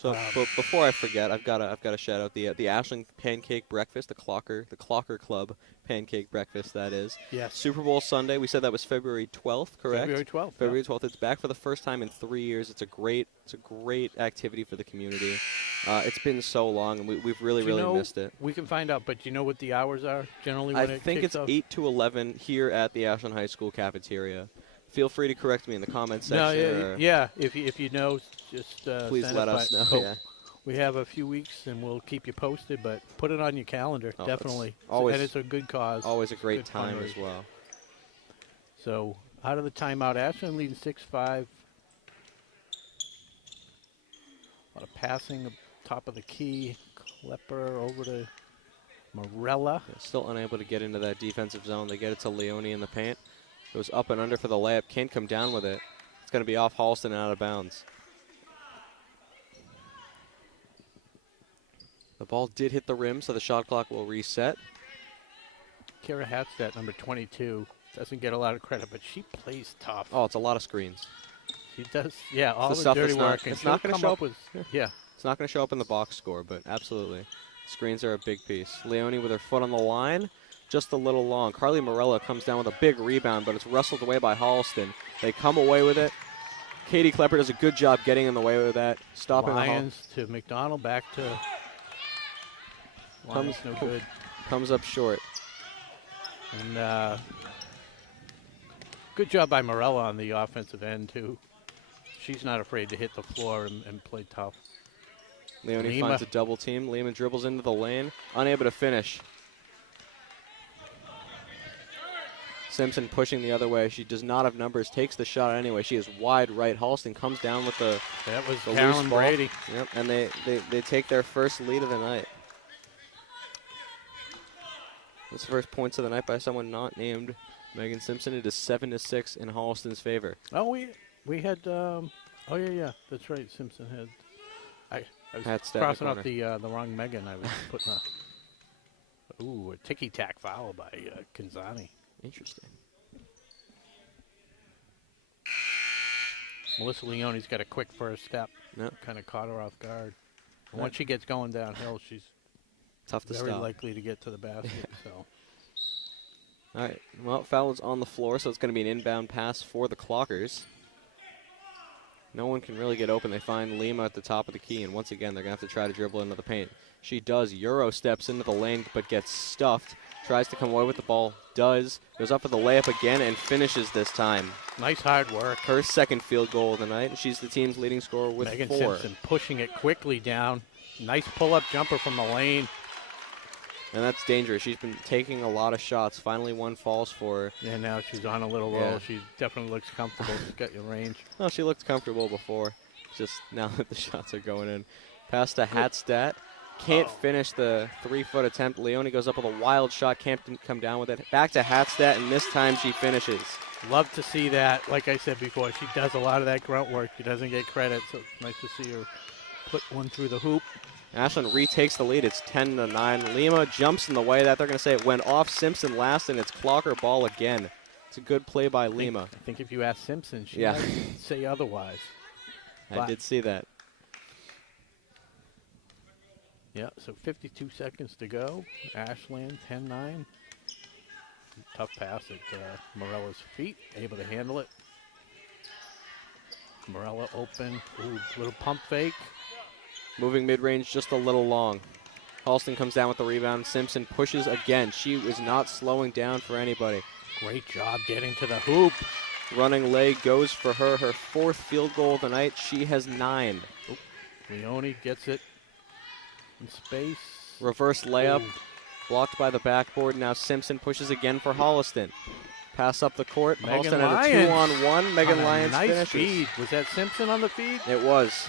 So before I forget, I've got to shout out the Ashland Pancake Breakfast, the Clocker Club Pancake Breakfast. That is. Yes. Super Bowl Sunday. We said that was February 12th, correct? February 12th. February 12th. It's back for the first time in 3 years. It's a great activity for the community. It's been so long, and we've really missed it. We can find out, but do you know what the hours are generally when it think kicks it's off? 8 to 11 here at the Ashland High School cafeteria. Feel free to correct me in the comments section. No, yeah. If you know, just please let us know. Yeah. We have a few weeks, and we'll keep you posted. But put it on your calendar, definitely. And it's a good cause. Always a great time as well. So out of the timeout, Ashland leading 6-5. A lot of passing up top of the key. Klepper over to Morella. Still unable to get into that defensive zone. They get it to Leone in the paint. Goes up and under for the layup. Can't come down with it. It's going to be off Holliston and out of bounds. The ball did hit the rim, so the shot clock will reset. Kara Hatstat, number 22, doesn't get a lot of credit, but she plays tough. Oh, it's a lot of screens. She does, yeah, all the stuff dirty work. It's not going to show up. Yeah. It's not going to show up in the box score, but absolutely. Screens are a big piece. Leone with her foot on the line. Just a little long. Carly Morella comes down with a big rebound, but it's wrestled away by Holliston. They come away with it. Katie Klepper does a good job getting in the way with that. Stopping Lyons to McDonald, back to Lyons, no good. Comes up short. And good job by Morella on the offensive end, too. She's not afraid to hit the floor and play tough. Leone finds a double team. Lehman dribbles into the lane. Unable to finish. Simpson pushing the other way. She does not have numbers. Takes the shot anyway. She is wide right. Holliston comes down with the Carolyn Brady. Yep, and they take their first lead of the night. This first points of the night by someone not named Megan Simpson. It is 7-6 in Holliston's favor. Oh, we had. Oh yeah, that's right. Simpson had. I was crossing off the wrong Megan. I was putting a ticky-tack foul by Kanzani. Interesting. Melissa Leone's got a quick first step. Yep. Kind of caught her off guard. Once she gets going downhill, she's tough to very stop. likely to get to the basket. So. All right. Well, foul is on the floor, so it's going to be an inbound pass for the Clockers. No one can really get open. They find Lima at the top of the key, and once again, they're going to have to try to dribble into the paint. She does. Euro steps into the lane, but gets stuffed. Tries to come away with the ball. Does. Goes up for the layup again and finishes this time. Nice hard work. Her second field goal of the night. She's the team's leading scorer with Megan 4. Simpson pushing it quickly down. Nice pull-up jumper from the lane. And that's dangerous. She's been taking a lot of shots. Finally one falls for her. Yeah, now she's on a little roll. She definitely looks comfortable. She's got your range. Well, she looked comfortable before. Just now that the shots are going in. Pass to Hatstat. Can't finish the 3-foot attempt. Leone goes up with a wild shot. Can't come down with it. Back to Hatstat, and this time she finishes. Love to see that. Like I said before, she does a lot of that grunt work. She doesn't get credit, so it's nice to see her put one through the hoop. Ashland retakes the lead. It's 10-9. Lima jumps in the way that they're going to say it went off Simpson last, and it's Clocker ball again. It's a good play by Lima. I think if you ask Simpson, she might say otherwise. I did see that. Yeah, so 52 seconds to go. Ashland 10-9. Tough pass at Morella's feet. Able to handle it. Morella open. Ooh, little pump fake. Moving mid-range just a little long. Holliston comes down with the rebound. Simpson pushes again. She was not slowing down for anybody. Great job getting to the hoop. Running leg goes for her. Her 4th field goal of the night. She has 9. Oop. Leone gets it in space. Reverse layup. Blocked by the backboard. Now Simpson pushes again for Holliston. Pass up the court. Megan Holliston Lyons at a 2-on-1. Megan Lyons nice finishes. feed. Was that Simpson on the feed? It was.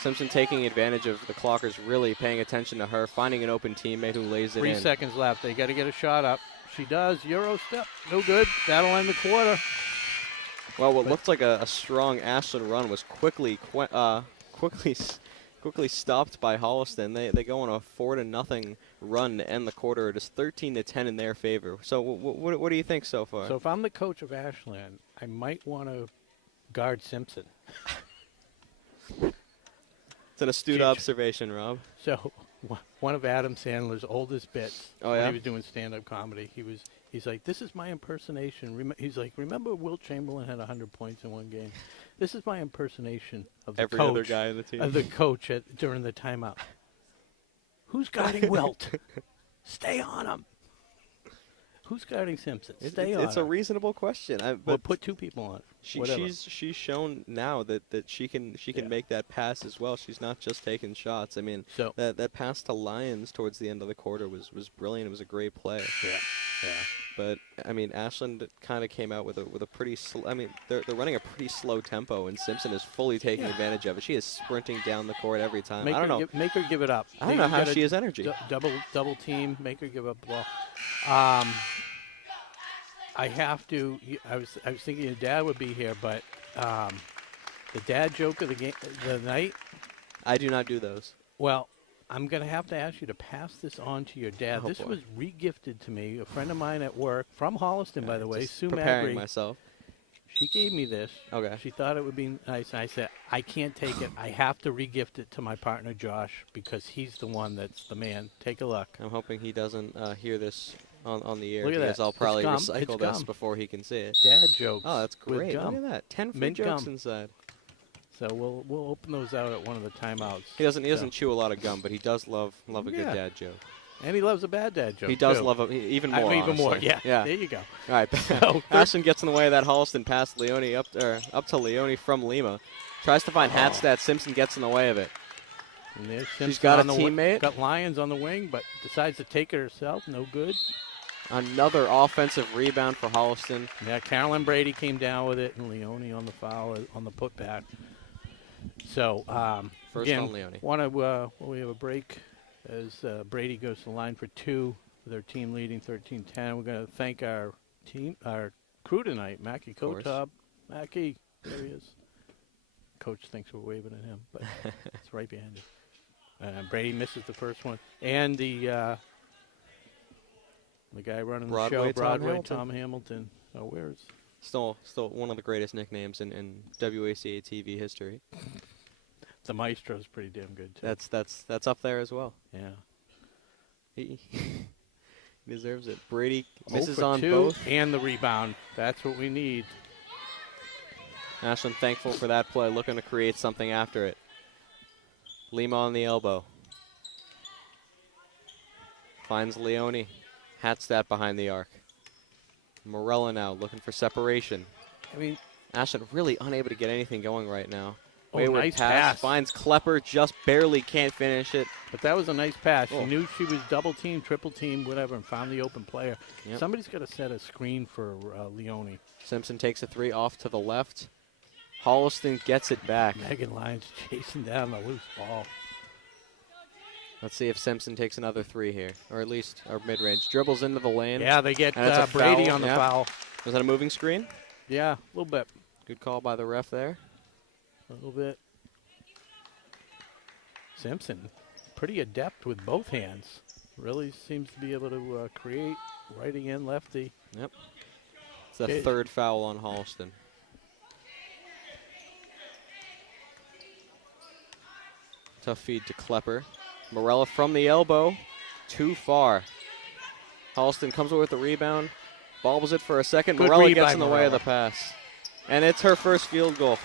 Simpson taking advantage of the Clockers, really paying attention to her, finding an open teammate who lays it in. 3 seconds left. They got to get a shot up. She does. Euro step. No good. That'll end the quarter. Well, what looked like a strong Ashland run was quickly stopped by Holliston. They go on a 4-0 run to end the quarter. It is 13-10 in their favor. So what do you think so far? So if I'm the coach of Ashland, I might want to guard Simpson. It's an astute observation, Rob. So one of Adam Sandler's oldest bits when he was doing stand-up comedy, he's like, this is my impersonation. He's like, remember Wilt Chamberlain had 100 points in one game? This is my impersonation of the Every coach, other guy in the team. Of the coach during the timeout. Who's guarding Wilt? Stay on him. Who's guarding Simpson? Stay on him. It's a reasonable question. But put two people on it. She's shown now that she can make that pass as well. She's not just taking shots. I mean, that pass to Lyons towards the end of the quarter was brilliant. It was a great play. Yeah. But I mean, Ashland kind of came out with a pretty I mean, they're running a pretty slow tempo, and Simpson is fully taking advantage of it. She is sprinting down the court every time. I don't know. Make her give it up. I don't know how she has energy. Double team. Make her give up the ball. I have to. I was thinking your dad would be here, but the dad joke of the night. I do not do those. Well, I'm going to have to ask you to pass this on to your dad. This was re-gifted to me. A friend of mine at work from Holliston, by the way, Sue preparing Magri. Myself. She gave me this. Okay. She thought it would be nice, and I said, I can't take it. I have to re-gift it to my partner, Josh, because he's the one that's the man. Take a look. I'm hoping he doesn't hear this on the air. Look at because that. I'll probably recycle this before he can see it. Dad jokes. Oh, that's great. Look at that. 10 free jokes inside. So we'll open those out at one of the timeouts. He doesn't chew a lot of gum, but he does love a good dad joke. And he loves a bad dad joke. He does love it even more. Even more. Yeah. There you go. All right. So, Ashton gets in the way of that Holliston pass. Leone up to Leone from Lima. Tries to find Hatstad. Simpson gets in the way of it. And there's Simpson. She's got a teammate. Got Lyons on the wing, but decides to take it herself. No good. Another offensive rebound for Holliston. Yeah, Carolyn Brady came down with it, and Leone on the foul on the putback. So first on Leone. We have a break as Brady goes to the line for two with their team leading 13-10. We're going to thank our crew tonight, Mackie Kotab. Mackie, there he is. Coach thinks we're waving at him, but it's right behind him. Brady misses the first one, and the guy running the show, Broadway, Tom Hamilton. Oh, where's still one of the greatest nicknames in WACA-TV history. The Maestro's pretty damn good too. That's up there as well. Yeah. He deserves it. Brady misses 0 for on 2 both. And the rebound. That's what we need. Ashland thankful for that play, looking to create something after it. Lima on the elbow. Finds Leone. Hatstad behind the arc. Morella now looking for separation. I mean, Ashland really unable to get anything going right now. Wayward nice pass. Finds Klepper, just barely can't finish it. But that was a nice pass. She knew she was double team, triple team, whatever, and found the open player. Yep. Somebody's got to set a screen for Leone. Simpson takes a three off to the left. Holliston gets it back. Megan Lyons chasing down the loose ball. Let's see if Simpson takes another three here, or at least our mid-range. Dribbles into the lane. Yeah, they get Brady on the foul. Was that a moving screen? Yeah, a little bit. Good call by the ref there. A little bit. Simpson, pretty adept with both hands. Really seems to be able to create righty and lefty. Yep. It's the third foul on Holliston. Tough feed to Klepper. Morella from the elbow. Too far. Holliston comes away with the rebound. Bobbles it for a second. Morella gets in the way of the pass. And it's her first field goal.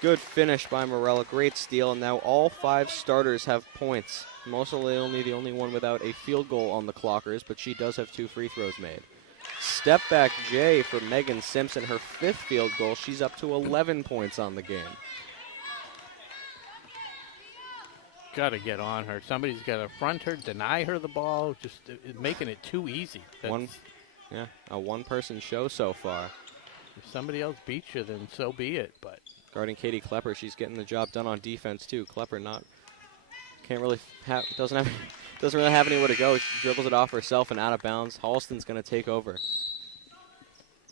Good finish by Morella. Great steal. And now all 5 starters have points. Mosa Leone, the only one without a field goal on the clockers, but she does have 2 free throws made. Step back J for Megan Simpson, her 5th field goal. She's up to 11 points on the game. Got to get on her. Somebody's got to front her, deny her the ball, just making it too easy. A one-person show so far. If somebody else beats you, then so be it. But guarding Katie Klepper, she's getting the job done on defense too. Klepper doesn't really have anywhere to go. She dribbles it off herself and out of bounds. Holliston's going to take over.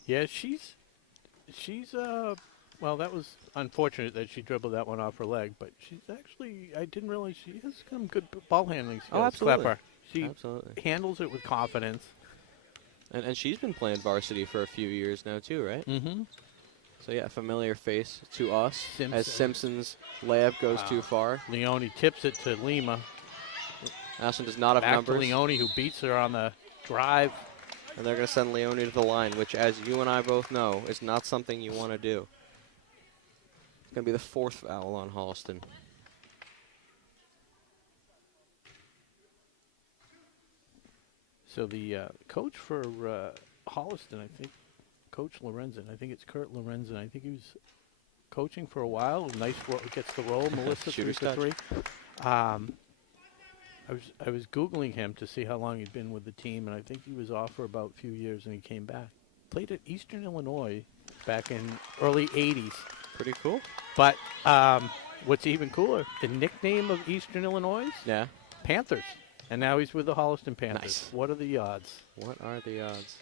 Yeah, she's well, that was unfortunate that she dribbled that one off her leg, but she's actually, I didn't realize she has some good ball handling skills. Oh, absolutely. Klepper. She handles it with confidence. And she's been playing varsity for a few years now too, right? Mm-hmm. So, yeah, familiar face to us Simpson. as Simpson's layup goes too far. Leone tips it to Lima. Ashland does not have Back numbers. to Leone, who beats her on the drive. And they're going to send Leone to the line, which, as you and I both know, is not something you want to do. It's going to be the 4th foul on Holliston. So the coach for Holliston, I think, Coach Lorenzen, I think it's Kurt Lorenzen. I think he was coaching for a while. Nice gets the roll. Melissa, 3 for 3. I was Googling him to see how long he'd been with the team, and I think he was off for about a few years, and he came back. Played at Eastern Illinois back in early 80s. Pretty cool. But what's even cooler, the nickname of Eastern Illinois? Yeah. Panthers. And now he's with the Holliston Panthers. Nice. What are the odds? What are the odds?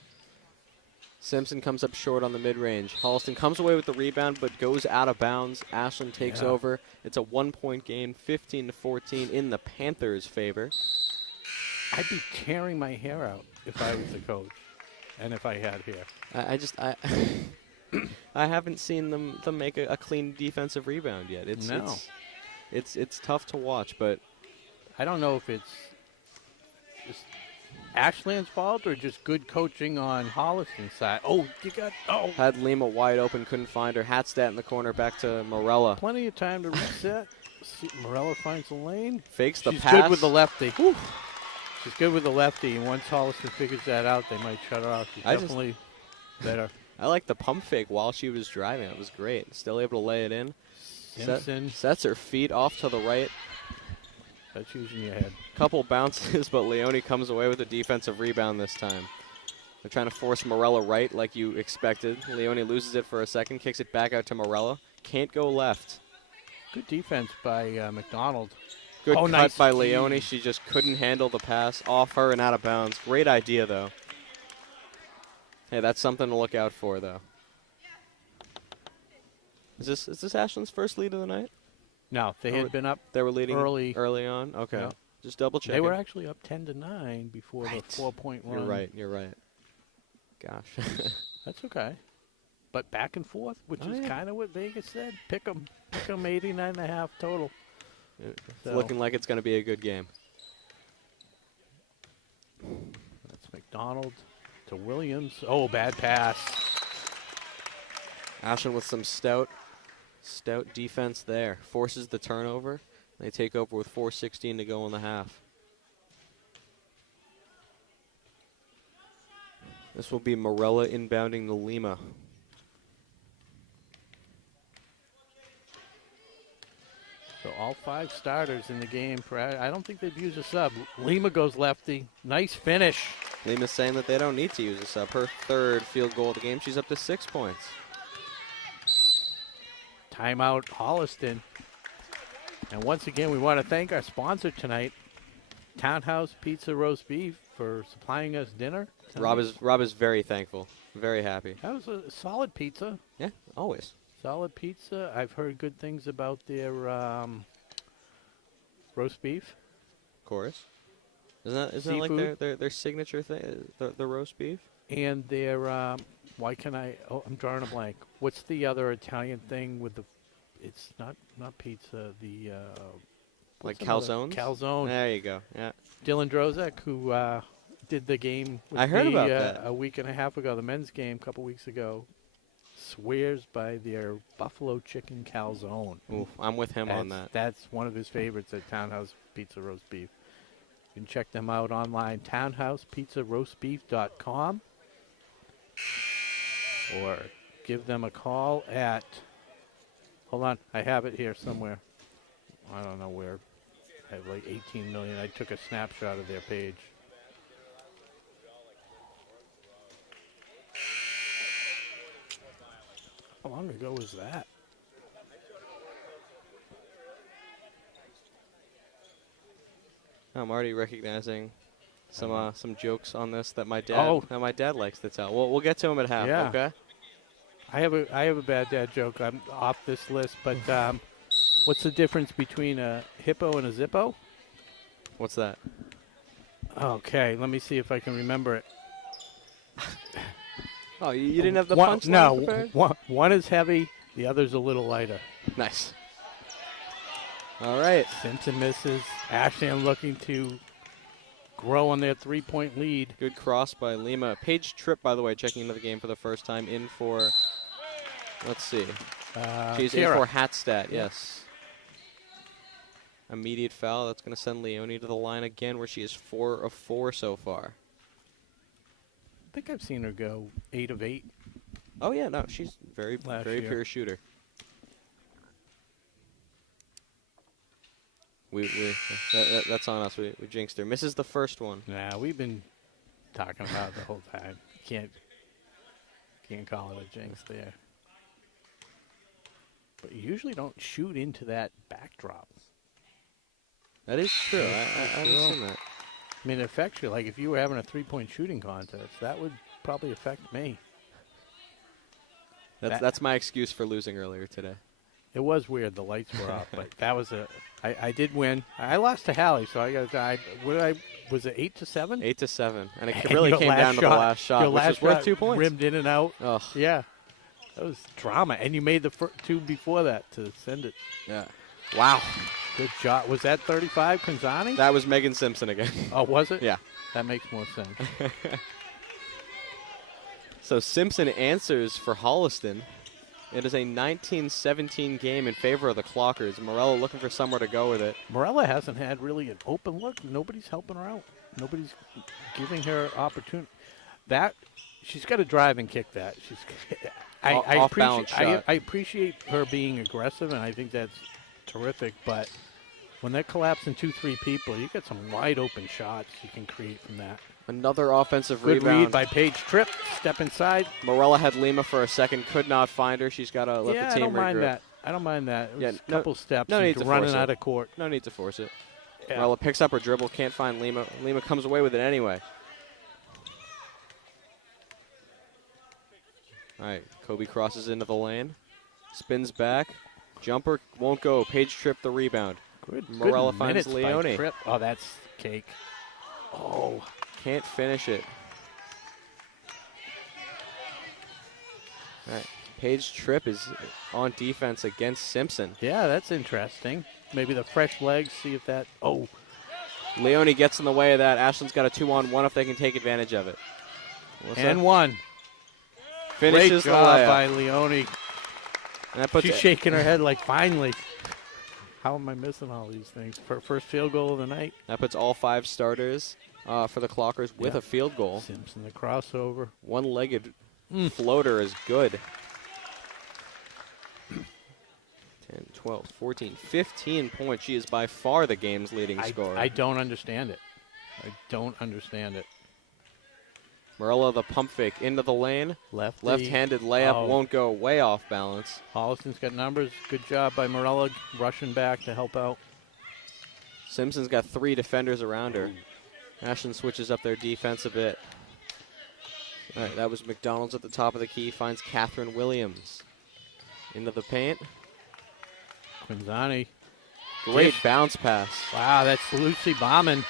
Simpson comes up short on the mid-range. Holliston comes away with the rebound, but goes out of bounds. Ashland takes over. It's a 1-point game, 15-14 in the Panthers' favor. I'd be tearing my hair out if I was the coach and if I had hair. I haven't seen them make a clean defensive rebound yet. It's tough to watch, but I don't know if it's just Ashland's fault or just good coaching on Holliston's side. Had Lima wide open, couldn't find her. Hatstat in the corner, back to Morella. Plenty of time to reset. Morella finds the lane. Fakes the She's pass. She's good with the lefty. Whew. She's good with the lefty, and once Holliston figures that out, they might shut her off. She's definitely better. I like the pump fake while she was driving. It was great. Still able to lay it in. Simpson. Sets her feet off to the right. That's using your head. Couple bounces, but Leone comes away with a defensive rebound this time. They're trying to force Morella right like you expected. Leone loses it for a second, kicks it back out to Morella. Can't go left. Good defense by McDonald. Good cut nice by Leone. She just couldn't handle the pass. Off her and out of bounds. Great idea, though. Hey, that's something to look out for, though. Is this Ashland's first lead of the night? No, they had been up. They were leading early on. Okay, yeah. Just double check. They were actually up 10-9 before the 4-point run. You're right. Gosh, that's okay. But back and forth, which is kind of what Vegas said. Pick them 89.5 total. It's looking like it's going to be a good game. That's McDonald to Williams. Oh, bad pass. Ashland with some stout defense there. Forces the turnover. They take over with 4:16 to go in the half. This will be Morella inbounding the Lima. So all 5 starters in the game. I don't think they'd use a sub. Lima goes lefty. Nice finish. Lima's saying that they don't need to use a sub. Her 3rd field goal of the game. She's up to 6 points. Timeout, Holliston. And once again, we want to thank our sponsor tonight, Townhouse Pizza Roast Beef, for supplying us dinner. Rob is very thankful, very happy. That was a solid pizza. Yeah, always. Solid pizza. I've heard good things about their roast beef. Of course. Isn't that like their signature thing, the roast beef? And their, I'm drawing a blank. What's the other Italian thing with the, it's not pizza, the, like calzones? Calzone. There you go, yeah. Dylan Drozek, who did the game with I heard me, about that. a week and a half ago, the men's game a couple weeks ago, swears by their buffalo chicken calzone. Ooh, I'm with him on that. That's one of his favorites at Townhouse Pizza Roast Beef. You can check them out online, townhousepizzaroastbeef.com, or give them a call at, hold on, I have it here somewhere. I don't know where. I have like 18 million. I took a snapshot of their page. How long ago was that? I'm already recognizing some jokes on this that my dad likes to tell. We'll get to him at half. Yeah. Okay. I have a bad dad joke. I'm off this list, but what's the difference between a hippo and a zippo? What's that? Okay, let me see if I can remember it. Oh, you didn't have the punch line prepared? No, one is heavy, the other's a little lighter. Nice. All right. Simpson misses. Ashland looking to grow on their 3-point lead. Good cross by Lima. Paige Tripp, by the way, checking into the game for the first time, in for, let's see. She's in for Hatstat, yes. Immediate foul. That's going to send Leone to the line again, where she is 4 of 4 so far. I think I've seen her go 8 of 8. Oh, yeah, no, she's very pure shooter. That's on us. We jinxed her. Misses the first one. Nah, we've been talking about it the whole time. Can't call it a jinx there. But you usually don't shoot into that backdrop. That is true. I understand that. I mean, it affects you. Like, if you were having a 3-point shooting contest, that would probably affect me. That's my excuse for losing earlier today. It was weird. The lights were off, but that was I did win. I lost to Hallie, so was it 8-7? 8-7, and it really came down to the last shot, which was worth 2 points. Rimmed in and out. Ugh. Yeah, that was drama, and you made the two before that to send it. Yeah. Wow. Good shot. Was that 35, Kanzani? That was Megan Simpson again. Oh, was it? Yeah. That makes more sense. So Simpson answers for Holliston. It is a 19-17 game in favor of the Clockers. Morella looking for somewhere to go with it. Morella hasn't had really an open look. Nobody's helping her out. Nobody's giving her opportunity. She's got to drive and kick that. I appreciate her being aggressive, and I think that's terrific. But when they're collapsing 2-3 people, you get some wide open shots you can create from that. Another offensive Good rebound. read by Paige Tripp. Step inside. Morella had Lima for a second, could not find her. She's got to let the team regroup. I don't mind that. It was Yeah, a couple steps. No need to running force out it. of court. No need to force it. Yeah. Morella picks up her dribble, can't find Lima. Lima comes away with it anyway. All right, Kobe crosses into the lane, spins back, jumper won't go. Paige Tripp the rebound. Good. Morella Good finds Leone. Tripp. Oh, that's cake. Oh, can't finish it. All right, Paige Tripp is on defense against Simpson. Yeah, that's interesting. Maybe the fresh legs. See if that. Oh, Leone gets in the way of that. Ashland's got a 2-on-1 if they can take advantage of it. And one. Finishes Great job the layup by Leone. She's shaking her head like, finally. How am I missing all these things? First field goal of the night. That puts all 5 starters for the Clockers with a field goal. Simpson the crossover. One-legged floater is good. 10, 12, 14, 15 points. She is by far the game's leading scorer. I don't understand it. Morella the pump fake into the lane. Left-handed layup won't go, way off balance. Holliston's got numbers. Good job by Morella rushing back to help out. Simpson's got 3 defenders around her. Ashland switches up their defense a bit. All right, that was McDonald's at the top of the key. Finds Catherine Williams into the paint. Quinzani. Great bounce pass. Wow, that's Lucy Bauman.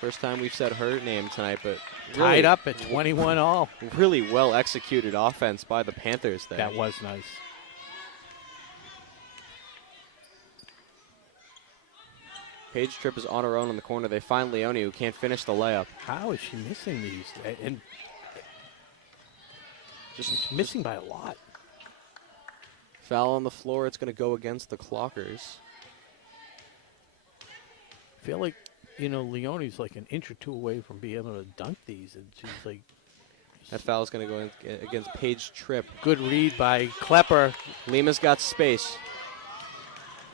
First time we've said her name tonight, but really, tied up at 21 all. Really well executed offense by the Panthers there. That was nice. Paige Tripp is on her own in the corner. They find Leone, who can't finish the layup. How is she missing these? And just missing by a lot. Foul on the floor. It's going to go against the Clockers. I feel like, Leone's like an inch or two away from being able to dunk these, and she's like. That foul is going to go against Paige Tripp. Good read by Klepper. Lima's got space.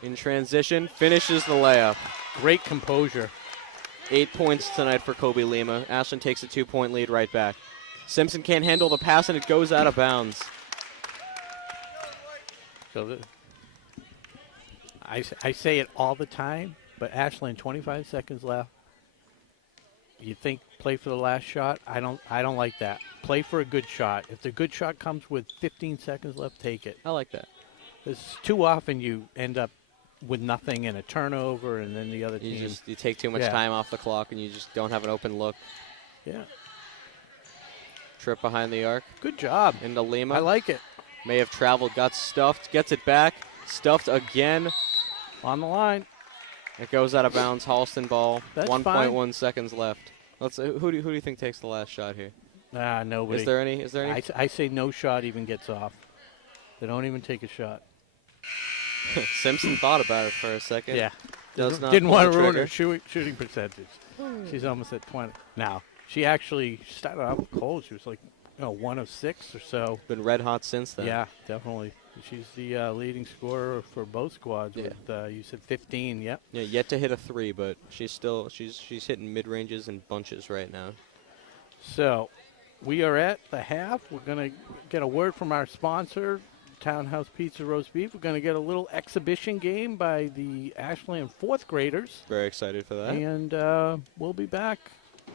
In transition, finishes the layup. Great composure. 8 points tonight for Kobe Lima. Ashland takes a 2-point lead right back. Simpson can't handle the pass, and it goes out of bounds. So I say it all the time, but Ashland, 25 seconds left. You think play for the last shot? I don't like that. Play for a good shot. If the good shot comes with 15 seconds left, take it. I like that. It's too often you end up with nothing and a turnover, and then the other team. You take too much time off the clock, and you just don't have an open look. Yeah. Trip behind the arc. Good job. Into Lima. I like it. May have traveled, got stuffed, gets it back. Stuffed again. On the line. It goes out of bounds. Holliston ball. That's 1.1 seconds left. Let's. Who do you think takes the last shot here? Nobody. Is there any? I say no shot even gets off. They don't even take a shot. Simpson thought about it for a second. Yeah. Didn't want to ruin her shooting percentage. She's almost at 20. Now, she actually started out cold. She was like 1 of 6 or so. Been red hot since then. Yeah, definitely. She's the leading scorer for both squads. Yeah. With, you said 15, yep. Yeah, yet to hit a 3, but she's hitting mid-ranges and bunches right now. So, we are at the half. We're going to get a word from our sponsor, Townhouse Pizza Roast Beef. We're going to get a little exhibition game by the Ashland 4th graders. Very excited for that. And we'll be back.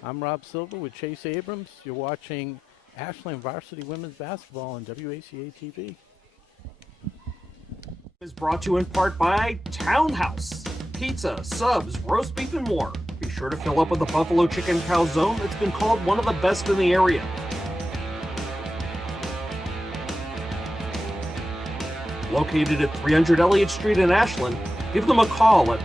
I'm Rob Silver with Chase Abrams. You're watching Ashland Varsity Women's Basketball on WACA-TV. Is brought to you in part by Townhouse. Pizza, subs, roast beef, and more. Be sure to fill up with the Buffalo Chicken Calzone that's been called one of the best in the area. Located at 300 Elliott Street in Ashland, give them a call at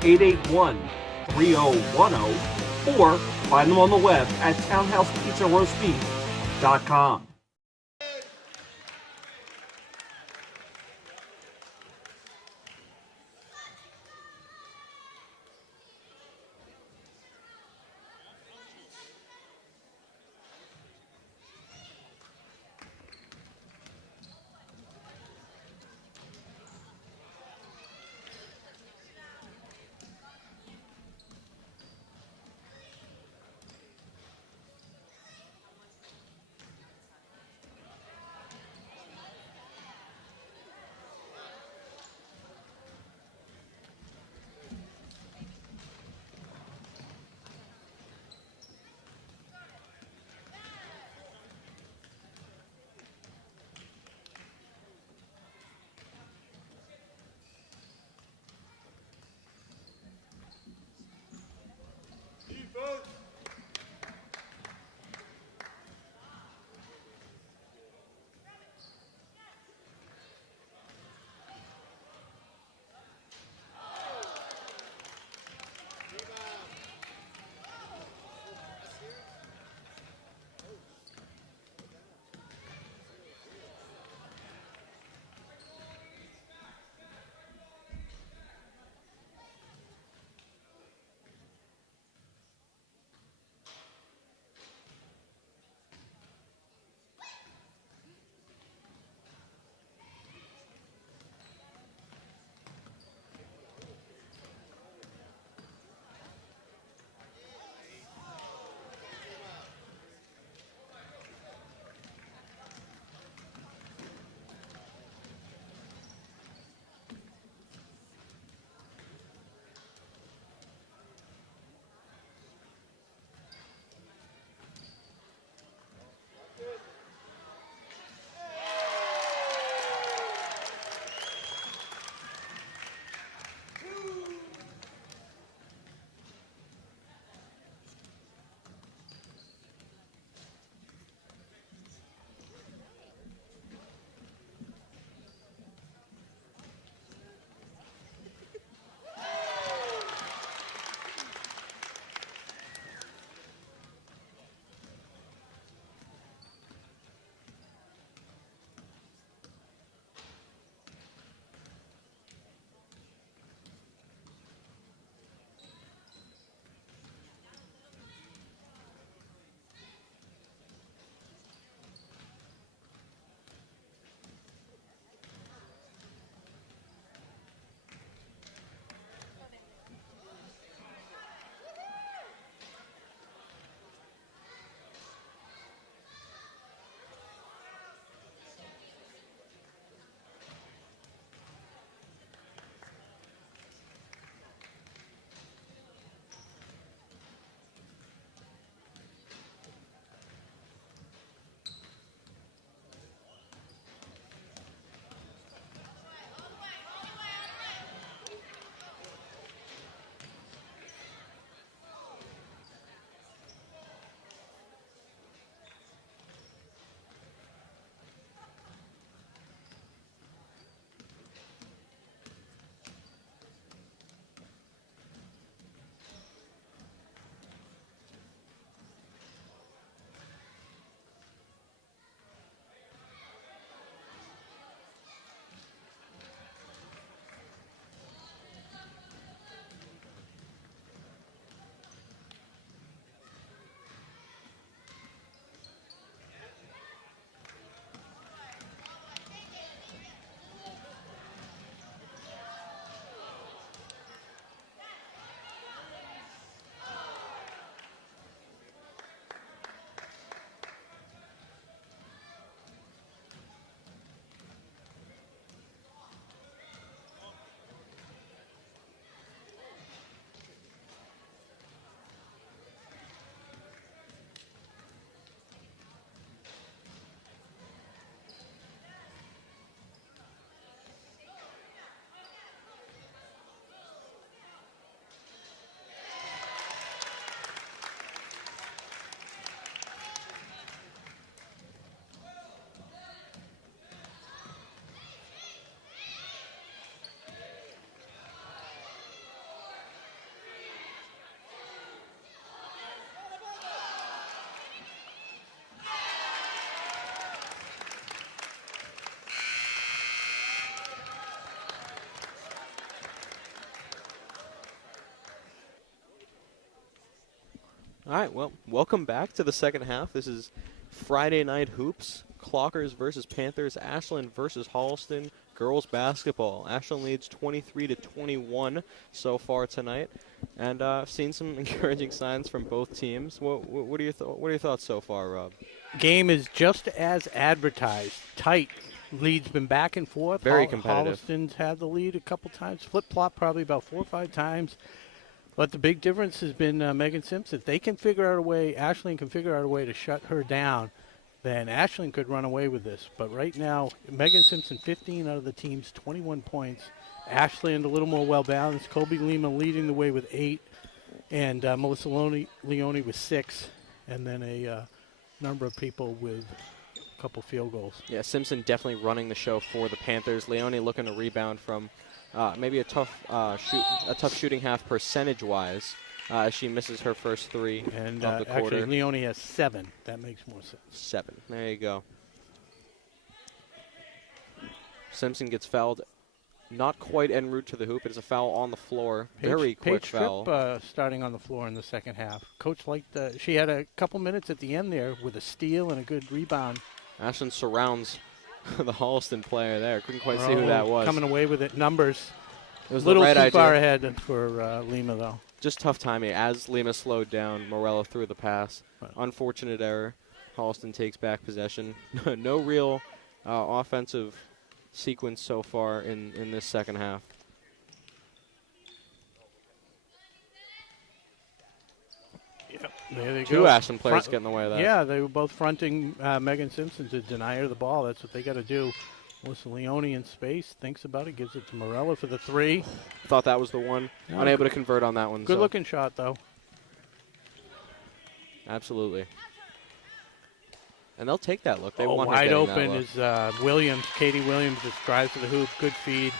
508-881-3010 or find them on the web at townhousepizzaroastbeef.com. All right, well, welcome back to the second half. This is Friday Night Hoops. Clockers versus Panthers. Ashland versus Holliston. Girls basketball. Ashland leads 23-21 so far tonight. And I've seen some encouraging signs from both teams. What are your thoughts so far, Rob? Game is just as advertised. Tight. Lead's been back and forth. Very competitive. Holliston's had the lead a couple times. Flip-flop probably about 4 or 5 times. But the big difference has been Megan Simpson. If they can figure out a way, Ashland can figure out a way to shut her down, then Ashland could run away with this. But right now, Megan Simpson, 15 out of the team's 21 points. Ashland a little more well-balanced. Colby Lima leading the way with 8, and Melissa Leone with 6, and then a number of people with a couple field goals. Yeah, Simpson definitely running the show for the Panthers. Leone looking to rebound from maybe a tough shooting half percentage-wise. She misses her first 3 and, of the quarter. Actually, Leone has 7. That makes more sense. 7. There you go. Simpson gets fouled. Not quite en route to the hoop. It is a foul on the floor. Very quick foul. Tripp starting on the floor in the second half. Coach liked she had a couple minutes at the end there with a steal and a good rebound. Ashland surrounds the Holliston player there. Couldn't quite see who that was. Coming away with it. Numbers. It was a little the right too idea. far ahead for Lima, though. Just tough timing. As Lima slowed down, Morello threw the pass. Right. Unfortunate error. Holliston takes back possession. No real offensive sequence so far in this second half. Yep. There they Two go. Ashland players getting in the way of that. Yeah, they were both fronting Megan Simpson to deny her the ball. That's what they got to do. Melissa Leone in space, thinks about it, gives it to Morello for the 3. Thought that was the one. Yeah, Unable to convert on that one. Good looking shot, though. Absolutely. And they'll take that look. They want her wide getting open that look. is Williams. Katie Williams just drives to the hoop. Good feed.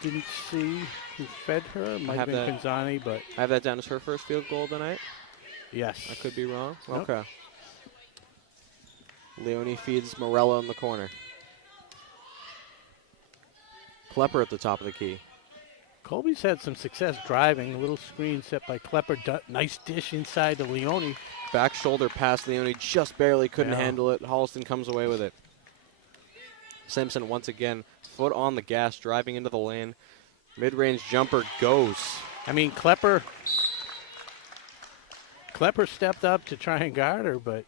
Didn't see who fed her. Might have been Kanzani, but I have that down as her first field goal tonight. yes. I could be wrong. Nope. Okay. Leone feeds Morello in the corner. Klepper at the top of the key. Colby's had some success driving. A little screen set by Klepper. Nice dish inside to Leone. Back shoulder pass. Leone just barely couldn't handle it. Holliston comes away with it. Simpson once again, foot on the gas, driving into the lane. Mid-range jumper goes. I mean, Klepper stepped up to try and guard her, but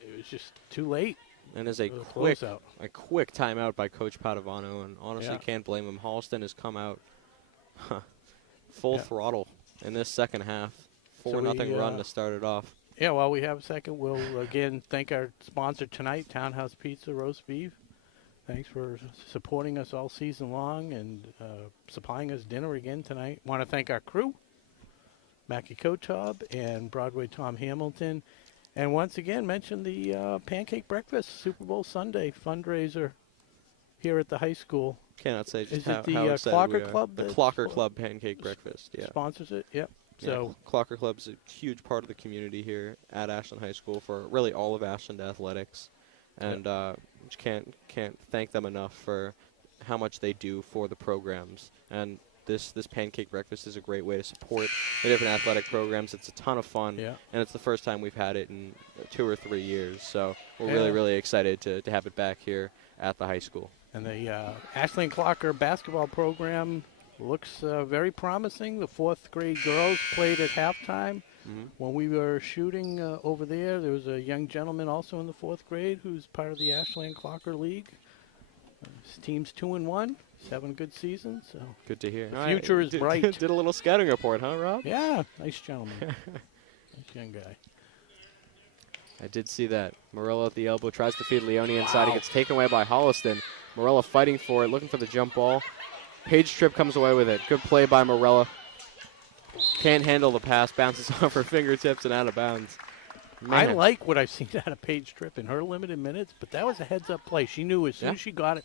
it was just too late. And is a quick timeout by Coach Padovano, and honestly can't blame him. Holliston has come out full throttle in this second half. 4-0 run to start it off. Yeah, while we have a second, we'll again thank our sponsor tonight, Townhouse Pizza Roast Beef. Thanks for supporting us all season long and supplying us dinner again tonight. Want to thank our crew, Mackie Kotob and Broadway Tom Hamilton. And once again, mention the Pancake Breakfast Super Bowl Sunday fundraiser here at the high school. Cannot say just Is how it the excited Clocker we are. Club? The Clocker Club Pancake Breakfast, sponsors it, yep. So Clocker Club's a huge part of the community here at Ashland High School for really all of Ashland athletics. And just can't thank them enough for how much they do for the programs. And this pancake breakfast is a great way to support the different athletic programs. It's a ton of fun, and it's the first time we've had it in 2 or 3 years. So we're really excited to have it back here at the high school. And the Ashland Clocker basketball program looks very promising. The 4th grade girls played at halftime. When we were shooting over there was a young gentleman also in the 4th grade who's part of the Ashland Clocker League. His team's 2-1, 7 good seasons. So good to hear. The future is bright. Did a little scouting report, huh, Rob? Yeah, nice gentleman. Nice young guy. I did see that. Morello at the elbow tries to feed Leone inside. He gets taken away by Holliston. Morello fighting for it, looking for the jump ball. Paige Tripp comes away with it. Good play by Morello. Can't handle the pass. Bounces off her fingertips and out of bounds. Man. I like what I've seen out of Paige Tripp in her limited minutes, but that was a heads-up play. She knew as soon as she got it,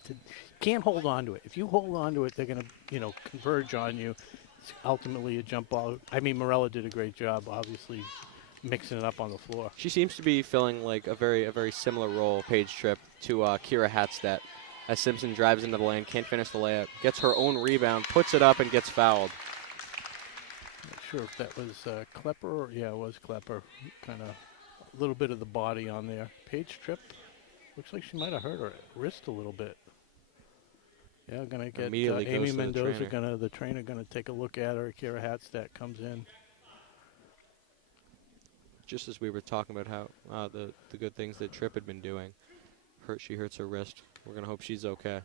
can't hold on to it. If you hold on to it, they're going to, converge on you. It's ultimately a jump ball. I mean, Morello did a great job, obviously, mixing it up on the floor. She seems to be filling like a very similar role, Paige Tripp, to Kira Hatstedt. As Simpson drives into the lane, can't finish the layup, gets her own rebound, puts it up, and gets fouled. sure if that was Klepper or, yeah, it was Klepper. Kind of a little bit of the body on there. Paige Tripp, looks like she might have hurt her wrist a little bit. Yeah, going to get Amy Mendoza, the trainer, going to take a look at her. Kira Hatstat comes in. Just as we were talking about how the good things that Tripp had been doing. She hurts her wrist. We're going to hope she's okay.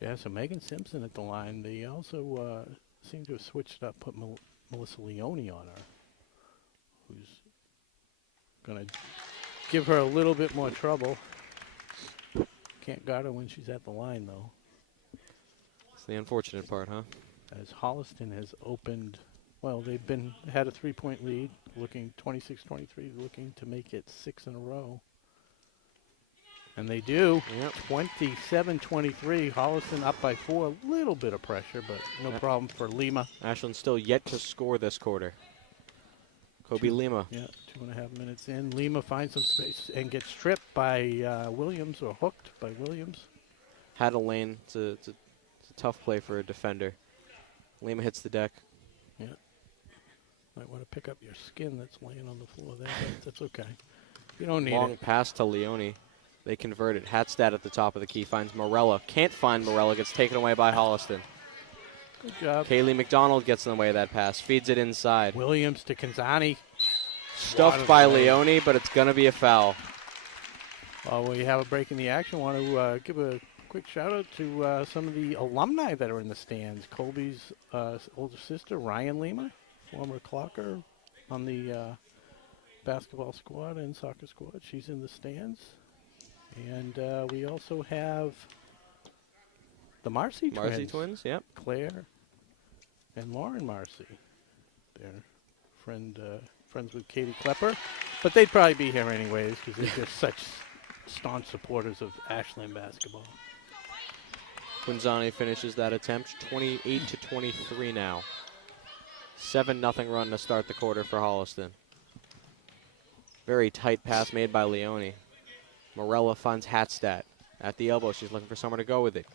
Yeah, so Megan Simpson at the line. They also seem to have switched up, put Melissa Leone on her, who's going to give her a little bit more trouble. Can't guard her when she's at the line, though. It's the unfortunate part, huh? As Holliston has opened, well, they've had a 3-point lead, looking 26-23, looking to make it 6 in a row. And they do. Yep. 27-23. Holliston up by 4. A little bit of pressure, but no problem for Lima. Ashland still yet to score this quarter. Kobe Lima. Yeah, 2.5 minutes in. Lima finds some space and gets tripped by Williams, or hooked by Williams. Had a lane. It's a tough play for a defender. Lima hits the deck. Yeah. Might want to pick up your skin that's laying on the floor there. That's okay. You don't need it. Long pass to Leone. They convert it. Hatstat at the top of the key finds Morella. Can't find Morella. Gets taken away by Holliston. Good job. Kaylee McDonald gets in the way of that pass. Feeds it inside. Williams to Kanzani. Stuffed by Leone, but it's going to be a foul. Well, we have a break in the action. Want to give a quick shout out to some of the alumni that are in the stands. Colby's older sister, Ryan Lima, former clocker on the basketball squad and soccer squad. She's in the stands. And we also have the Marcy twins. Marcy twins, yep. Claire and Lauren Marcy. They're friends with Katie Klepper. But they'd probably be here anyways because they're just such staunch supporters of Ashland basketball. Quinzani finishes that attempt, 28-23 now. 7-0 run to start the quarter for Holliston. Very tight pass made by Leone. Morella finds Hatstat at the elbow. She's looking for somewhere to go with it.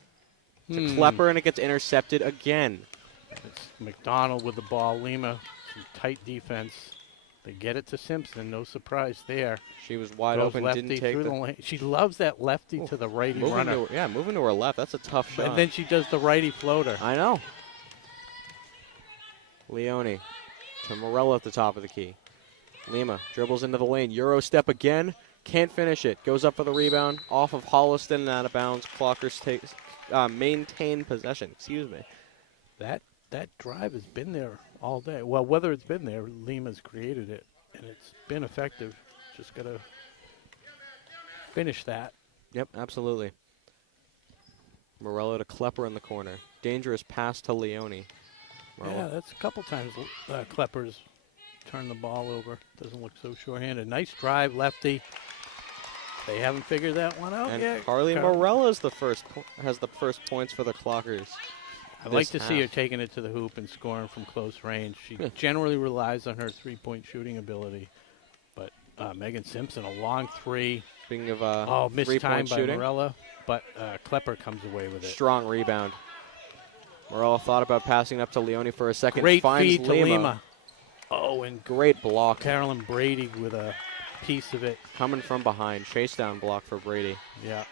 To Klepper, and it gets intercepted again. It's McDonald with the ball. Lima, some tight defense. They get it to Simpson. No surprise there. She was wide open, didn't take the lane. She loves that lefty to the righty runner. Moving to her left. That's a tough shot. And then she does the righty floater. I know. Leone to Morella at the top of the key. Lima dribbles into the lane. Euro step again. Can't finish it. Goes up for the rebound. Off of Holliston and out of bounds. Clockers maintain possession. Excuse me. That drive has been there all day. Well, whether it's been there, Lima's created it, and it's been effective. Just got to finish that. Yep, absolutely. Morello to Klepper in the corner. Dangerous pass to Leone. Yeah, that's a couple times Klepper's turned the ball over. Doesn't look so short-handed. Nice drive, lefty. They haven't figured that one out yet. Carly Morella has the first points for the Clockers. I like to see her taking it to the hoop and scoring from close range. She generally relies on her three-point shooting ability. But Megan Simpson, a long three. Speaking of missed time by Morella, but Klepper comes away with it. Strong rebound. Morella thought about passing up to Leone for a second. Great finds feed to Lima. Oh, and great block. Carolyn Brady with a piece of it. Coming from behind. Chase down block for Brady. Yeah.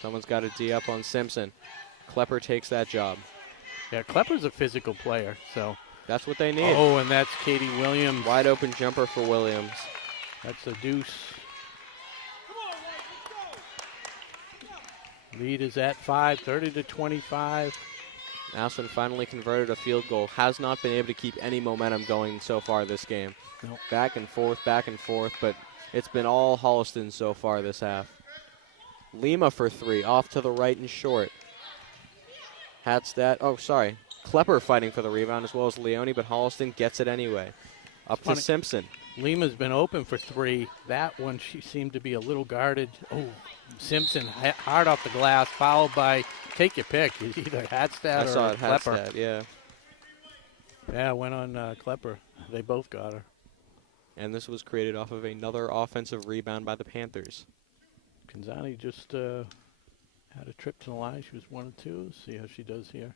Someone's got a D up on Simpson. Klepper takes that job. Yeah, Klepper's a physical player, so. That's what they need. Oh, and that's Katie Williams. Wide open jumper for Williams. That's a deuce. Lead is at 5, 30-25. Ashland finally converted a field goal. Has not been able to keep any momentum going so far this game. Nope. Back and forth, but it's been all Holliston so far this half. Lima for three, off to the right and short. Klepper fighting for the rebound as well as Leone, but Holliston gets it anyway. Up to Simpson. Lima's been open for three. That one, she seemed to be a little guarded. Oh, Simpson hard off the glass, followed by, take your pick, either Hatstat or Klepper. Hatstat, yeah. Yeah, went on Klepper. They both got her. And this was created off of another offensive rebound by the Panthers. Kanzani just had a trip to the line. She was 1-2. See how she does here.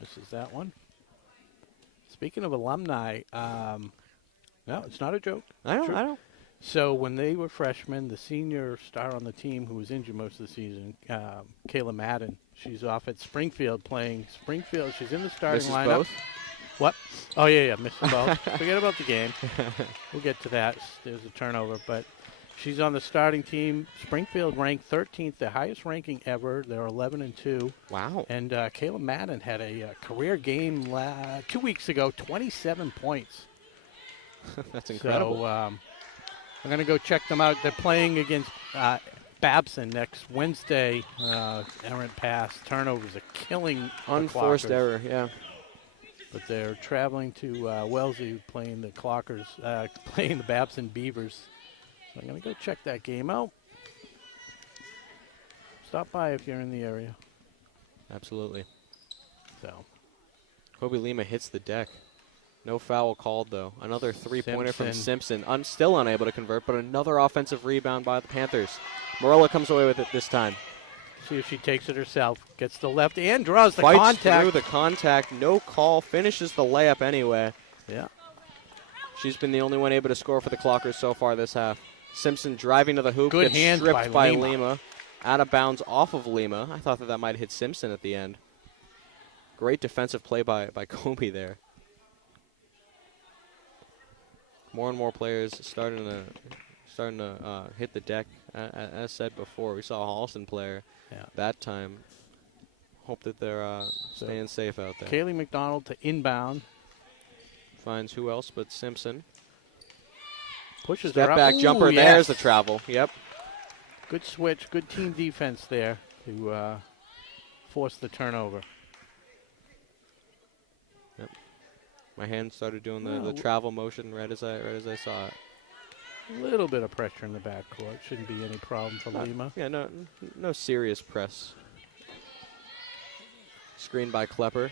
Misses that one. Speaking of alumni, no, it's not a joke. I don't. So when they were freshmen, the senior star on the team who was injured most of the season, Kayla Madden, she's off at Springfield playing Springfield. She's in the starting Misses lineup. both? What? Oh, yeah, missed them both. Forget about the game. We'll get to that. There's a turnover. But she's on the starting team. Springfield ranked 13th, the highest ranking ever. They're 11-2. Wow. And Kayla Madden had a career game 2 weeks ago, 27 points. That's incredible. So I'm going to go check them out. They're playing against Babson next Wednesday. Errant pass. Turnovers are killing Unforced the Clockers. error, yeah. But they're traveling to Wellesley playing the Clockers, playing the Babson Beavers. So I'm going to go check that game out. Stop by if you're in the area. Absolutely. So Kobe Lima hits the deck. No foul called, though. Another three-pointer from Simpson. Simpson. Still unable to convert, but another offensive rebound by the Panthers. Morella comes away with it this time. see if she takes it herself. Gets the left and draws the Fights contact. through the contact. No call. Finishes the layup anyway. Yeah. She's been the only one able to score for the Clockers so far this half. Simpson driving to the hoop. Good gets hands stripped by by Lima. Lima. Out of bounds off of Lima. I thought that might hit Simpson at the end. Great defensive play by Kobe there. More and more players starting to hit the deck. As said before, we saw a Holliston player that time. Hope that they're staying safe out there. Kaylee McDonald to inbound. Finds who else but Simpson. Pushes Step her up. back Ooh, jumper. yes. There's the travel. Yep. Good switch. Good team defense there to force the turnover. Yep. My hand started doing the travel motion right as I saw it. A little bit of pressure in the backcourt. Shouldn't be any problem for Lima. Yeah, no serious press. Screen by Klepper.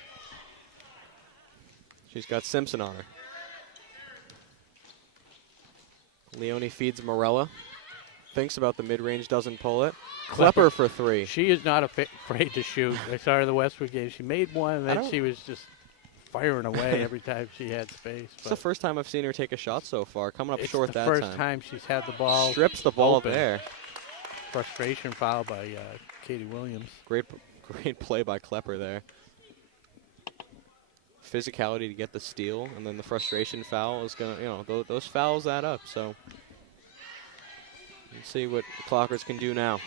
She's got Simpson on her. Leone feeds Morella. Thinks about the mid-range, doesn't pull it. Klepper for three. She is not afraid to shoot. I saw her in the Westwood game. She made one, and then she was just firing away every time she had space. It's the first time I've seen her take a shot so far. Coming up it's short that time. the first time she's had the ball. Strips the ball open. there. Frustration foul by Katie Williams. Great play by Klepper there. Physicality to get the steal, and then the frustration foul is going to, those fouls add up. So let's see what the Clockers can do now.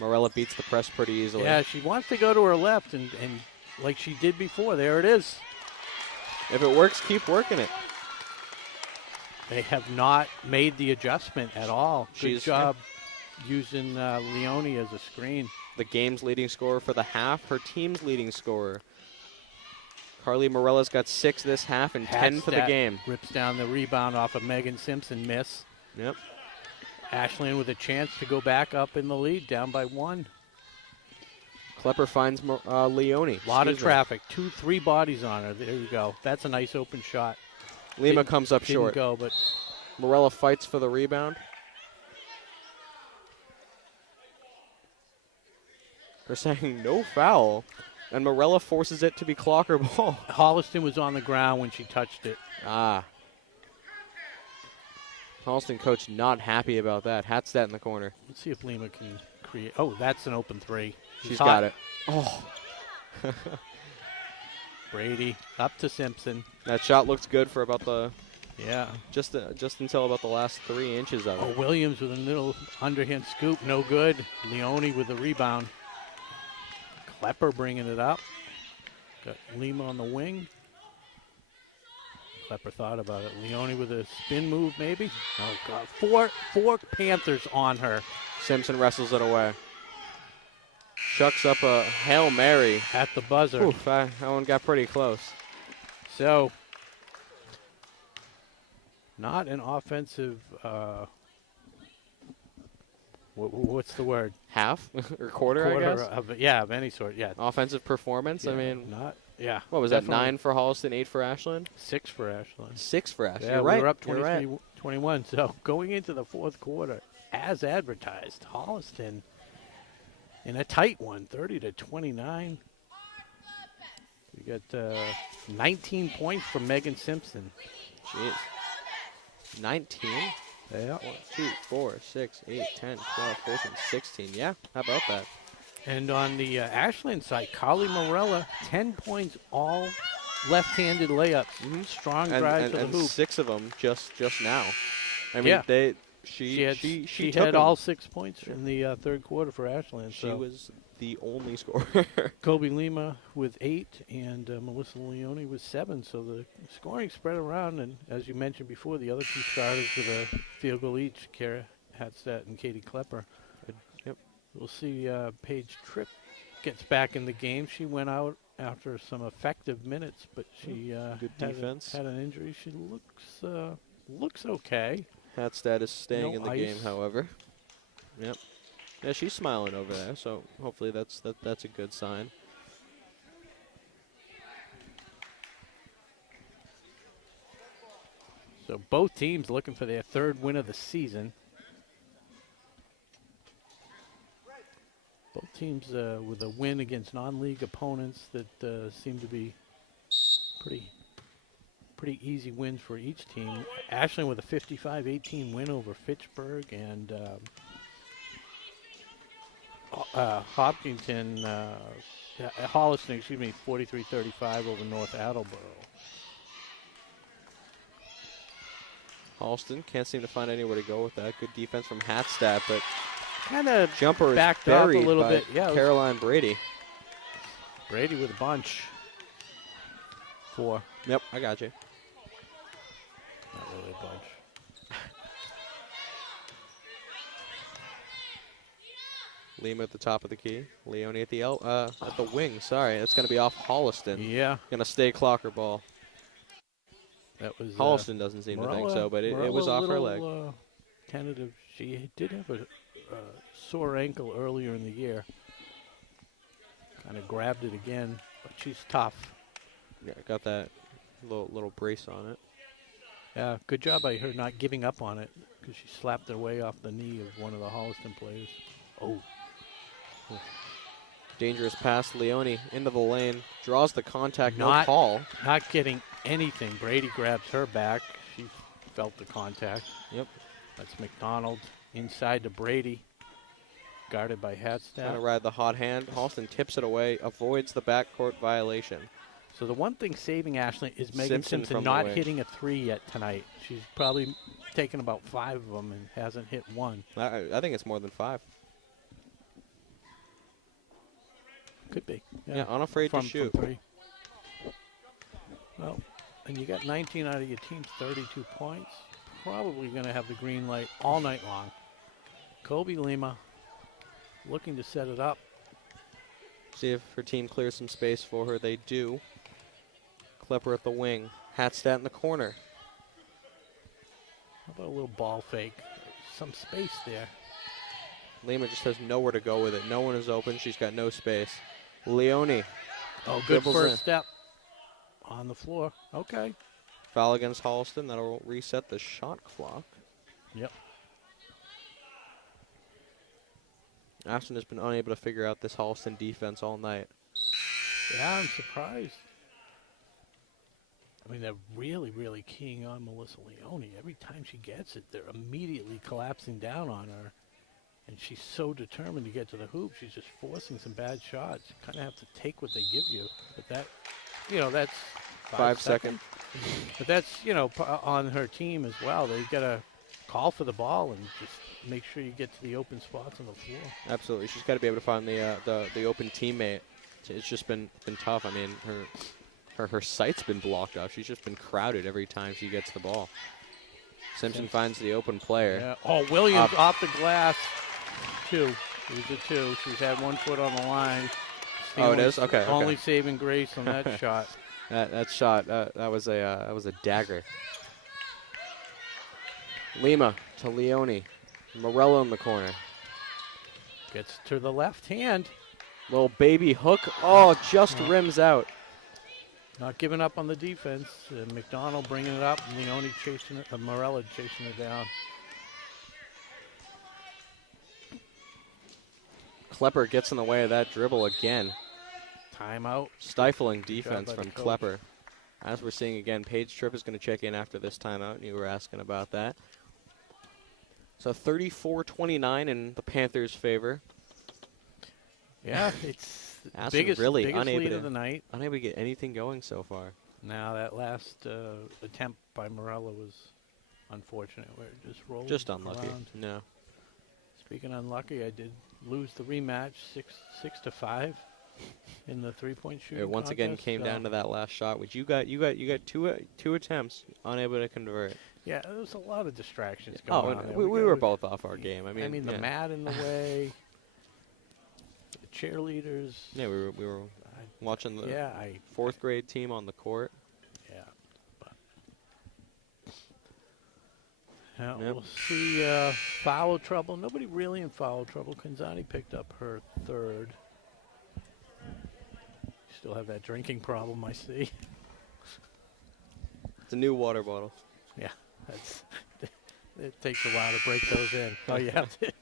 Morella beats the press pretty easily. Yeah, she wants to go to her left, and like she did before, there it is. If it works, keep working it. They have not made the adjustment at all. Good She's job using Leone as a screen. The game's leading scorer for the half, her team's leading scorer. Carly Morella's got 6 this half and 10 for the game. Rips down the rebound off of Megan Simpson, miss. Yep. Ashland with a chance to go back up in the lead, down by 1. Klepper finds Leone. A lot of traffic. 2-3 bodies on her. There you go. That's a nice open shot. Lima comes up didn't short. Go, but Morella fights for the rebound. They're saying no foul, and Morella forces it to be Clocker ball. Holliston was on the ground when she touched it. Holliston coach not happy about that. Hatstat in the corner. Let's see if Lima can create. Oh, that's an open 3. She's got it. Oh. Brady up to Simpson. That shot looks good for about just until about the last 3 inches of it. Oh, Williams with a little underhand scoop, no good. Leone with the rebound. Klepper bringing it up. Got Lima on the wing. Klepper thought about it. Leone with a spin move, maybe. Oh God, four Panthers on her. Simpson wrestles it away. Chucks up a Hail Mary. At the buzzer. Oof, that one got pretty close. So, not an offensive, what's the word? Half or quarter, I guess? Of any sort, yeah. Offensive performance, Yeah, I mean. What was definitely. that, 9 for Holliston, 8 for Ashland? 6 for Ashland. 6 for Ashland. Yeah, You're right. we were up You're right. 21. So going into the fourth quarter, as advertised, Holliston in a tight one, 30-29. We got 19 points from Megan Simpson. Jeez. 19? Yeah. 1, 2, 4, 6, 8, 10, 12, 14, 16. Yeah, how about that? And on the Ashland side, Carly Morella, 10 points, all left-handed layups. Strong drive to the hoop. 6 of them just now. I mean, she had took all 6 points in the third quarter for Ashland. She was the only scorer. Kobe Lima with 8 and Melissa Leone with 7. So the scoring spread around. And as you mentioned before, the other 2 starters with a field goal each, Kara Hatzstedt and Katie Klepper. Yep. We'll see Paige Tripp gets back in the game. She went out after some effective minutes, but she good defense. Had an injury. She looks okay. Hatzstedt is staying in the ice. game, however. Yep. Yeah, she's smiling over there, so hopefully that's a good sign. So both teams looking for their 3rd win of the season. Both teams with a win against non-league opponents that seem to be pretty easy wins for each team. Ashland with a 55-18 win over Fitchburg, and Holliston, 43-35 over North Attleboro. Holliston can't seem to find anywhere to go with that. Good defense from Hatzstedt, but kind of jumper backed is up a buried little by bit. Yeah, Caroline Brady. Brady with a bunch. 4. Yep, I got you. Not really a bunch. Lima at the top of the key. Leone at the wing. Sorry, that's going to be off Holliston. Yeah. Going to stay clocker ball. That was Holliston doesn't seem to think so, but it was off her leg. Tentative. She did have a sore ankle earlier in the year. Kind of grabbed it again, but she's tough. Yeah, got that little brace on it. Yeah, good job by her not giving up on it, because she slapped her way off the knee of one of the Holliston players. Oh. Dangerous pass. Leone into the lane. Draws the contact. No call. Not getting anything. Brady grabs her back. She felt the contact. Yep. That's McDonald inside to Brady. Guarded by Hatzstedt. Trying to ride the hot hand. Holliston tips it away. Avoids the backcourt violation. So the one thing saving Ashland is Megan Simpson not hitting a 3 yet tonight. She's probably taken about 5 of them and hasn't hit 1. I think it's more than 5. Could be. Yeah, unafraid to shoot. From 3. Well, and you got 19 out of your team's 32 points. Probably going to have the green light all night long. Kobe Lima looking to set it up. See if her team clears some space for her. They do. Klepper at the wing. Hatzstedt in the corner. How about a little ball fake? Some space there. Lima just has nowhere to go with it. No one is open. She's got no space. Leone. Oh, good first step on the floor. Okay. Foul against Holliston. That'll reset the shot clock. Yep. Ashton has been unable to figure out this Holliston defense all night. Yeah, I'm surprised. I mean, they're really, really keying on Melissa Leone. Every time she gets it, they're immediately collapsing down on her. And she's so determined to get to the hoop. She's just forcing some bad shots. You kind of have to take what they give you. But that, that's 5 seconds. But that's, on her team as well. They've got to call for the ball and just make sure you get to the open spots on the floor. Absolutely. She's got to be able to find the open teammate. It's just been tough. I mean, her sight's been blocked off. She's just been crowded every time she gets the ball. Simpson finds the open player. Yeah. Oh, Williams off the glass. 2. It was a 2. She's had 1 foot on the line. It is? Okay. Only saving grace on that shot. That shot, that was a dagger. Lima to Leone. Morello in the corner. Gets to the left hand. Little baby hook. Oh, just rims out. Not giving up on the defense. McDonald bringing it up. Leone chasing it. Morello chasing it down. Klepper gets in the way of that dribble again. Timeout. Stifling defense by the from coach. Klepper. As we're seeing again, Paige Tripp is going to check in after this timeout, and you were asking about that. So 34-29 in the Panthers' favor. Yeah, it's Ashland biggest really lead unable of the night. to get anything going so far. Now that last attempt by Morella was unfortunate, where it just rolled. Just unlucky. around. No. Speaking unlucky, I did lose the rematch 6-5 in the 3-point shooting. It once again contest, came so down to that last shot, which you got two attempts, unable to convert. Yeah, there was a lot of distractions going on. There. We were both off our game. I mean, the mat in the way, the cheerleaders. Yeah, we were watching the fourth grade team on the court. Yeah, but we'll see foul trouble. Nobody really in foul trouble. Kanzani picked up her third. Still have that drinking problem, I see. It's a new water bottle. Yeah, it takes a while to break those in. Oh, you have to.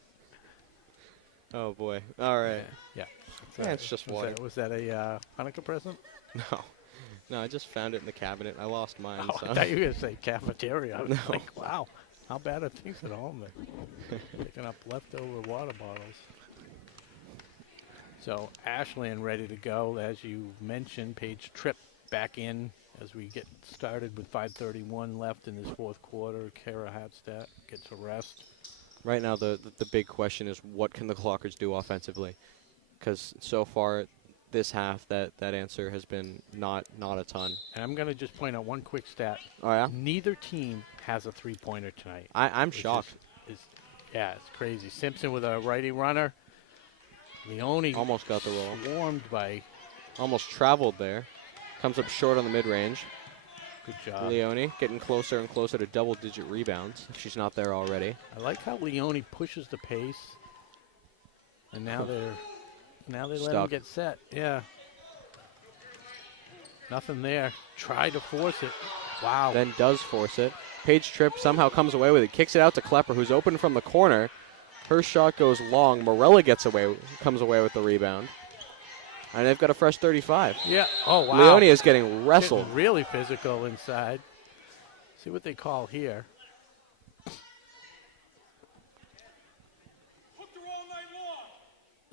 Oh boy! All right. Yeah. It's just water. Was that a Hanukkah present? No, I just found it in the cabinet. I lost mine. Oh, so. I thought you were going to say cafeteria. I was No. like, wow, how bad are things at home? They're picking up leftover water bottles. So Ashland ready to go. As you mentioned, Paige Tripp back in as we get started with 5:31 left in this fourth quarter. Kara Hapstadt gets a rest. Right now, the big question is what can the Clockers do offensively? Because so far, this half, that answer has been not a ton. And I'm going to just point out one quick stat. Oh, yeah? Neither team has a three-pointer tonight. I'm shocked. Yeah, it's crazy. Simpson with a righty runner. Leone almost got the roll. Swarmed by. Almost traveled there. Comes up short on the mid-range. Good job. Leone getting closer and closer to double-digit rebounds. If she's not there already. I like how Leone pushes the pace. And now they let him get set. Yeah. Nothing there. Try to force it. Wow. Then does force it. Paige Tripp somehow comes away with it. Kicks it out to Klepper, who's open from the corner. Her shot goes long. Morella comes away with the rebound. And they've got a fresh 35. Yeah. Oh, wow. Leone is getting wrestled. Getting really physical inside. See what they call here.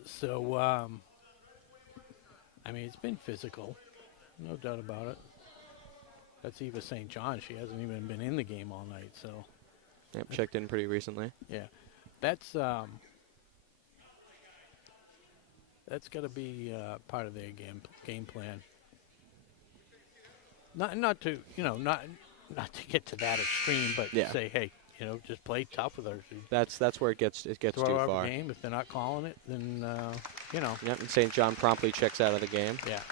So, I mean, it's been physical. No doubt about it. That's Eva St. John. She hasn't even been in the game all night, so. Yep, checked in pretty recently. Yeah. That's got to be part of their game plan. Not to get to that extreme, but say, hey, just play tough with her. That's where it gets too far. A game. If they're not calling it, then Yep, and St. John promptly checks out of the game. Yeah.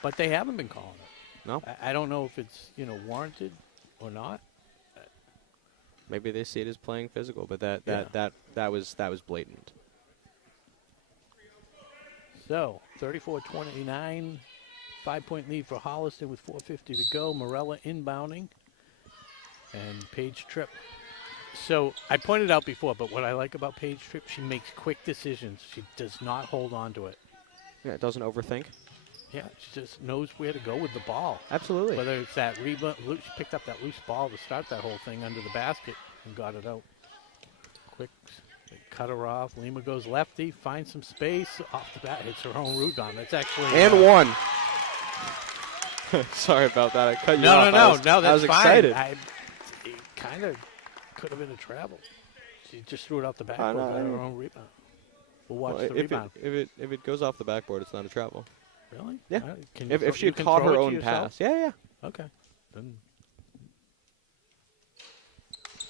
But they haven't been calling it. No. I don't know if it's warranted or not. Maybe they see it as playing physical, but that was blatant. So 34-29, 5-point lead for Holliston with 4:50 to go. Morella inbounding, and Paige Tripp. So I pointed out before, but what I like about Paige Tripp, she makes quick decisions. She does not hold on to it. Yeah, it doesn't overthink. Yeah, she just knows where to go with the ball. Absolutely. Whether it's that rebound, she picked up that loose ball to start that whole thing under the basket and got it out. Quick, they cut her off. Lima goes lefty, finds some space off the bat, hits her own rebound. That's actually and one. Sorry about that. I cut you off. No, that's I was fine. excited. It kind of could have been a travel. She just threw it off the backboard by her own rebound. We'll watch the rebound. If it goes off the backboard, it's not a travel. Really? Yeah. If she had caught her own pass. Yeah. Okay. Then.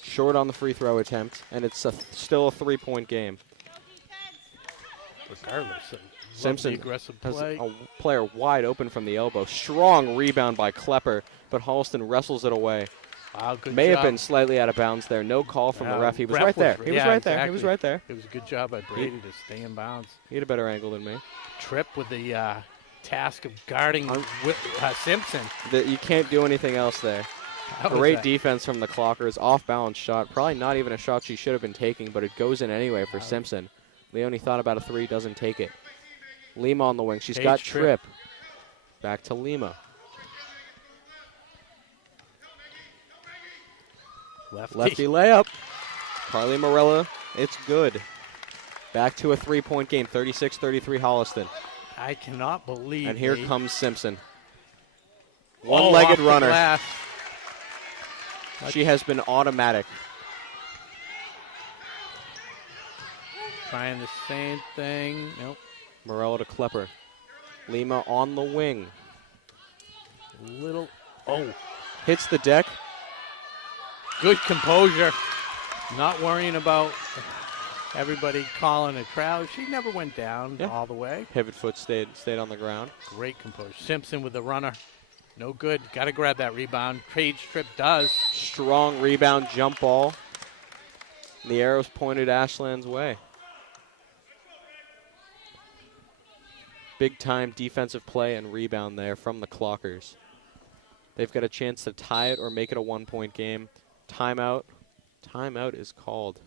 Short on the free throw attempt, and it's still a 3-point game. Regardless, Simpson aggressive has play. a player wide open from the elbow. Strong rebound by Klepper, but Holliston wrestles it away. Wow, good May job. have been slightly out of bounds there. No call from the ref. He was right there. He was right there. He was right there. It was a good job by Brady to stay in bounds. He had a better angle than me. Tripp with the task of guarding Simpson. You can't do anything else there. Great defense from the Clockers. Off-balance shot. Probably not even a shot she should have been taking, but it goes in anyway for Simpson. Leone thought about a three, doesn't take it. Lima on the wing. She's Page got Tripp. Back to Lima. Lefty layup. Carly Morella, it's good. Back to a 3-point game, 36-33 Holliston. I cannot believe. And here comes Simpson. One-legged runner. Glass. She has been automatic. Trying the same thing. Nope. Morella to Klepper. Lima on the wing. Hits the deck. Good composure. Not worrying about everybody calling a crowd. She never went down all the way. Pivot foot stayed on the ground. Great composure. Simpson with the runner. No good. Got to grab that rebound. Page Tripp does. Strong rebound jump ball. The arrow's pointed Ashland's way. Big time defensive play and rebound there from the Clockers. They've got a chance to tie it or make it a 1-point game. Timeout. Timeout is called.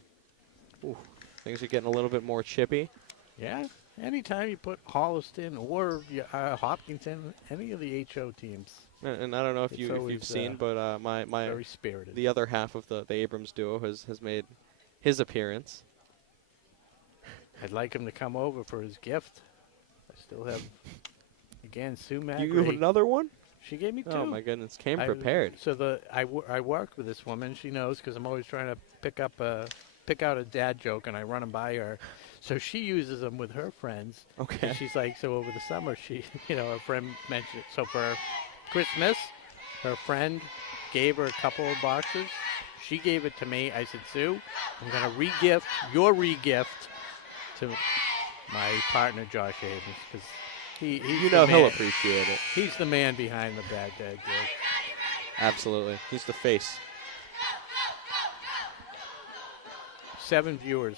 Ooh, things are getting a little bit more chippy. Yeah. Anytime you put Holliston or Hopkinton, any of the HO teams. And I don't know if you've seen, but my very spirited. The other half of the Abrams duo has made his appearance. I'd like him to come over for his gift. I still have, again, Sue Mack. You have another one? She gave me 2. Oh my goodness, came prepared. So I work with this woman. She knows because I'm always trying to pick out a dad joke, and I run them by her. So she uses them with her friends. Okay. And she's like, so over the summer, she, her friend mentioned it. So for Christmas, her friend gave her a couple of boxes. She gave it to me. I said, Sue, I'm going to re-gift your re-gift to my partner, Josh Havens, because he'll appreciate it. He's the man behind the bad dad joke. Absolutely. He's the face. 7 viewers.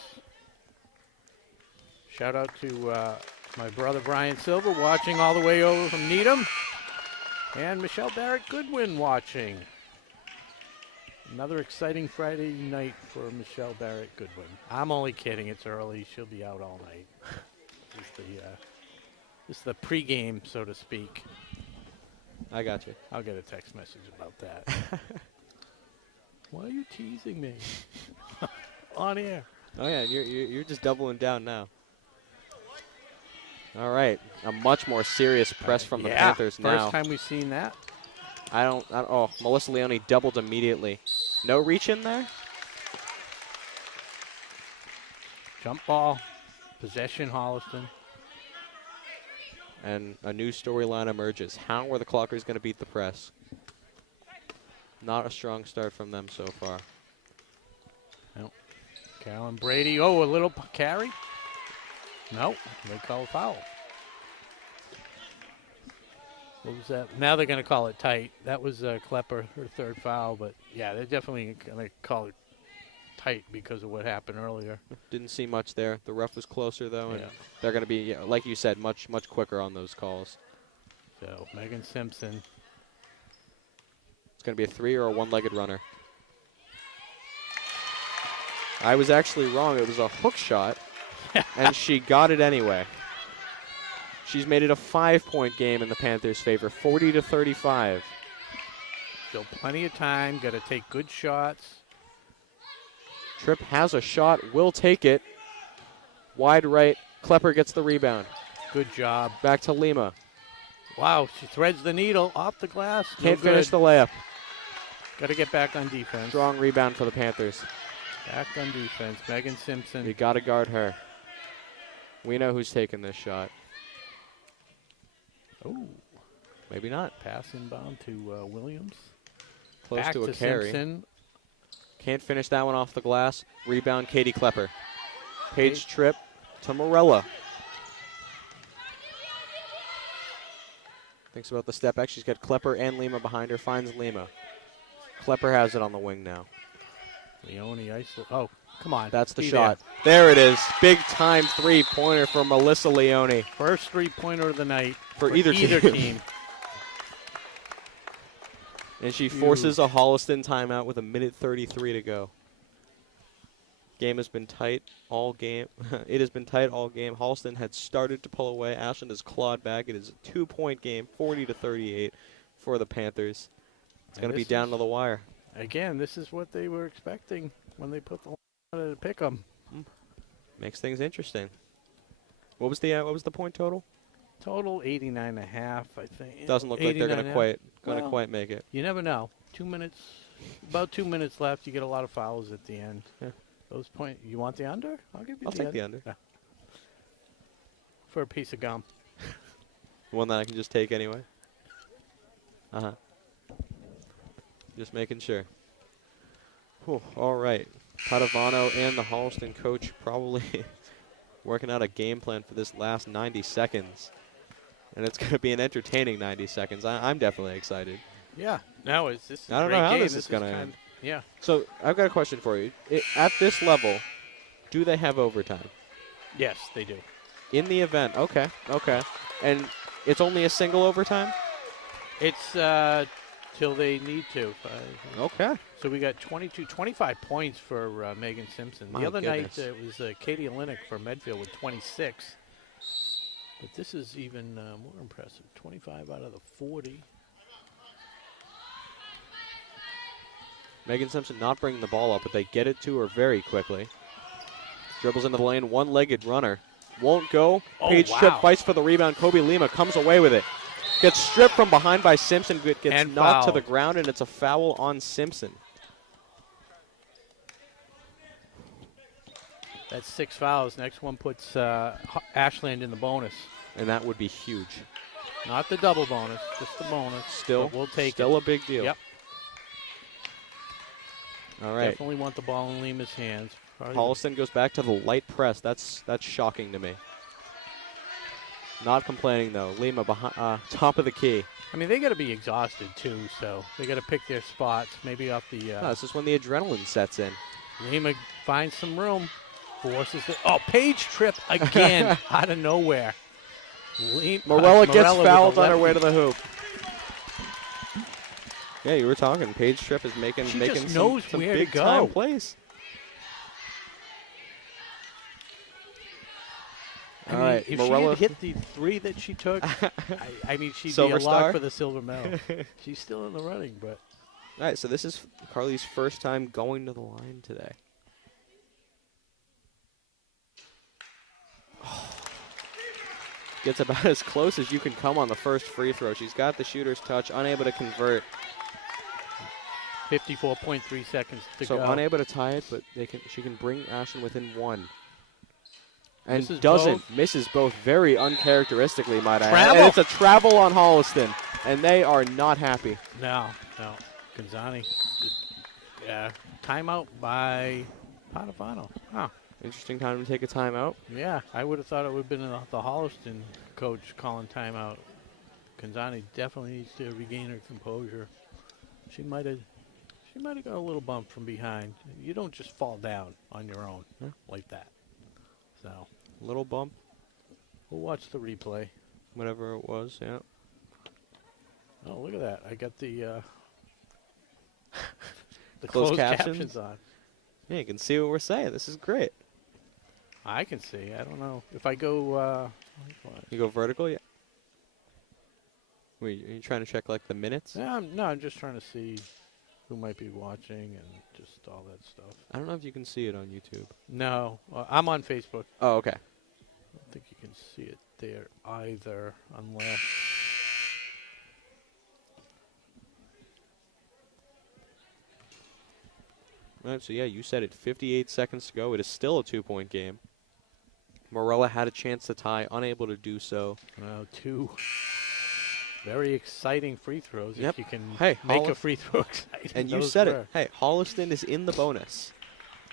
Shout out to my brother Brian Silver watching all the way over from Needham. And Michelle Barrett Goodwin watching. Another exciting Friday night for Michelle Barrett Goodwin. I'm only kidding. It's early. She'll be out all night. It's the pregame, so to speak. I got you. I'll get a text message about that. Why are you teasing me? On air. Oh yeah, you're just doubling down now. All right, a much more serious press from the Panthers now. First time we've seen that. Oh, Melissa Leone doubled immediately. No reach in there? Jump ball. Possession, Holliston. And a new storyline emerges. How are the Clockers going to beat the press? Not a strong start from them so far. No. Callan Brady. Oh, a little carry? No. They call a foul. What was that? Now they're going to call it tight. That was Klepper, her third foul. But, yeah, they're definitely going to call it tight because of what happened earlier. Didn't see much there. The ref was closer, though, and they're going to be, like you said, much quicker on those calls. So, Megan Simpson. It's going to be a 3 or a one-legged runner. I was actually wrong. It was a hook shot, and she got it anyway. She's made it a 5-point game in the Panthers' favor, 40-35. Still plenty of time. Got to take good shots. Tripp has a shot, will take it. Wide right, Klepper gets the rebound. Good job. Back to Lima. Wow, she threads the needle off the glass. Can't finish the layup. Got to get back on defense. Strong rebound for the Panthers. Back on defense. Megan Simpson. You got to guard her. We know who's taking this shot. Oh. Maybe not. Pass inbound to Williams. Close back to a carry. Simpson. Can't finish that one off the glass. Rebound, Katie Klepper. Page Tripp to Morella. Thinks about the step back. She's got Klepper and Lima behind her. Finds Lima. Klepper has it on the wing now. Leone isolates. Oh, come on. That's the shot. There it is. Big time three-pointer for Melissa Leone. First three-pointer of the night for either team. And she forces a Holliston timeout with 1:33 to go. Game has been tight all game. It has been tight all game. Holliston had started to pull away. Ashland has clawed back. It is a 2-point game, 40-38 for the Panthers. It's going to be down to the wire. Again, this is what they were expecting when they put the line to pick them. Makes things interesting. What was the point total? Total 89.5, I think. Doesn't look like they're going to quite make it. You never know. 2 minutes, about 2 minutes left. You get a lot of fouls at the end. Yeah. Those points. You want the under? I'll give you I'll take the under. Yeah. For a piece of gum. One that I can just take anyway. Just making sure. Whew, all right. Padovano and the Holliston coach probably working out a game plan for this last 90 seconds. And it's going to be an entertaining 90 seconds. I'm definitely excited. Yeah. Now this is I don't know how this is going to end. Yeah. So I've got a question for you. At this level, do they have overtime? Yes, they do. In the event, okay. And it's only a single overtime? It's till they need to. Okay. So we got 25 points for Megan Simpson. The other night it was Katie Olinick for Medfield with 26. But this is even more impressive. 25 out of the 40. Megan Simpson not bringing the ball up, but they get it to her very quickly. Dribbles into the lane, one-legged runner. Won't go. Paige Tripp fights for the rebound. Kobe Lima comes away with it. Gets stripped from behind by Simpson, gets knocked to the ground, and it's a foul on Simpson. That's 6 fouls. Next one puts Ashland in the bonus. And that would be huge. Not the double bonus, just the bonus. Still, we'll take still it. A big deal. Yep. All right. Definitely want the ball in Lima's hands. Holliston goes back to the light press. That's shocking to me. Not complaining, though. Lima behind, top of the key. I mean, they got to be exhausted, too, so they got to pick their spots, maybe off the... this is when the adrenaline sets in. Lima finds some room, forces it. Oh, Paige Tripp again out of nowhere. Morella gets fouled on her way to the hoop. Yeah, you were talking. Paige Tripp is making some big time plays. I mean, if she had hit the 3 that she took, I mean, she'd be a lock for the silver medal. She's still in the running, but. All right, so this is Carly's first time going to the line today. Gets about as close as you can come on the first free throw. She's got the shooter's touch, unable to convert. 54.3 seconds to go. So unable to tie it, but she can bring Ashland within 1. And misses both very uncharacteristically, might I add. And it's a travel on Holliston, and they are not happy. No. Gonzani. Timeout by Padovano. Huh. Interesting time to take a timeout. Yeah, I would have thought it would have been the Holliston coach calling timeout. Gonzani definitely needs to regain her composure. She might have got a little bump from behind. You don't just fall down on your own like that. So. Little bump. We'll watch the replay. Whatever it was, yeah. Oh, look at that. I got the closed captions on. Yeah, you can see what we're saying. This is great. I can see. I don't know. If I go... you go vertical, yeah? Wait, are you trying to check, like, the minutes? No, I'm just trying to see who might be watching and just all that stuff. I don't know if you can see it on YouTube. No. I'm on Facebook. Oh, okay. I don't think you can see it there either, unless... All right, so yeah, you said it. 58 seconds to go. It is still a 2-point game. Morella had a chance to tie, unable to do so. 2 very exciting free throws. Yep. If you can make a free throw exciting. And you said it. Hey, Holliston is in the bonus.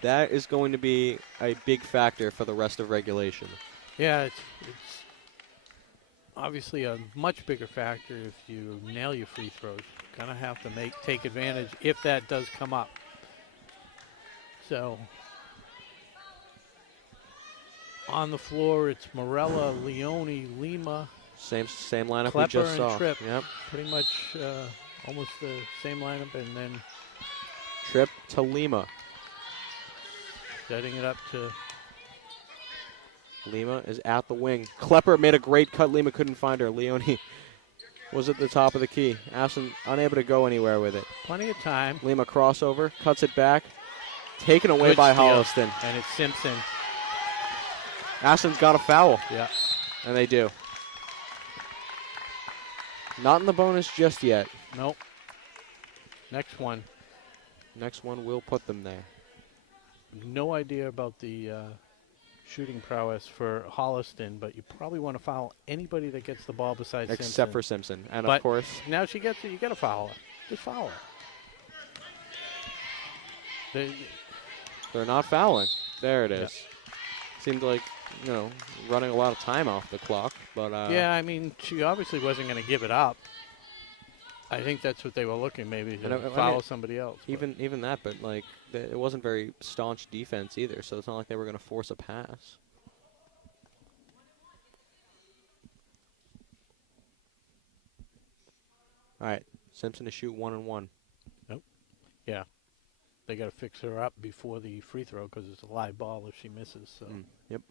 That is going to be a big factor for the rest of regulation. Yeah, it's obviously a much bigger factor if you nail your free throws. Gonna have to take advantage if that does come up. So on the floor, it's Morella, Leone, Lima. Same lineup Klepper we just saw. And Tripp. Yep. Pretty much almost the same lineup, and then Tripp to Lima. Setting it up to... Lima is at the wing. Klepper made a great cut. Lima couldn't find her. Leone was at the top of the key. Ashland unable to go anywhere with it. Plenty of time. Lima crossover, cuts it back. Taken away Good by steal. Holliston. And it's Simpson. Ashland's got a foul. Yeah. And they do. Not in the bonus just yet. Nope. Next one. Next one will put them there. No idea about the shooting prowess for Holliston, but you probably want to foul anybody that gets the ball besides Simpson. Except for Simpson. And but of course. now she gets it, you got to foul her. Just foul her. They're not fouling. There it is. Yeah. Seemed like, running a lot of time off the clock. But yeah, I mean, she obviously wasn't going to give it up. I think that's what they were looking, maybe, to foul somebody else. Even that, but, like, it wasn't very staunch defense either, so it's not like they were going to force a pass. All right, Simpson to shoot 1-1. Nope. Yeah. They got to fix her up before the free throw because it's a live ball if she misses. So. Yep.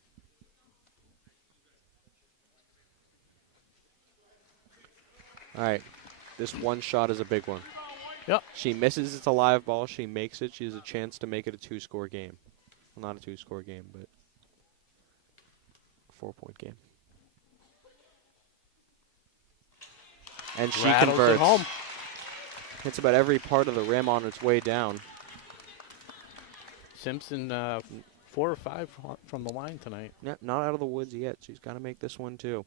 All right. This one shot is a big one. Yep. She misses, it's a live ball. She makes it. She has a chance to make it a 2-score game. Well, not a 2-score game, but a 4-point game. And she converts. It home. Hits about every part of the rim on its way down. Simpson, 4 or 5 from the line tonight. Yeah, not out of the woods yet. She's got to make this one, too.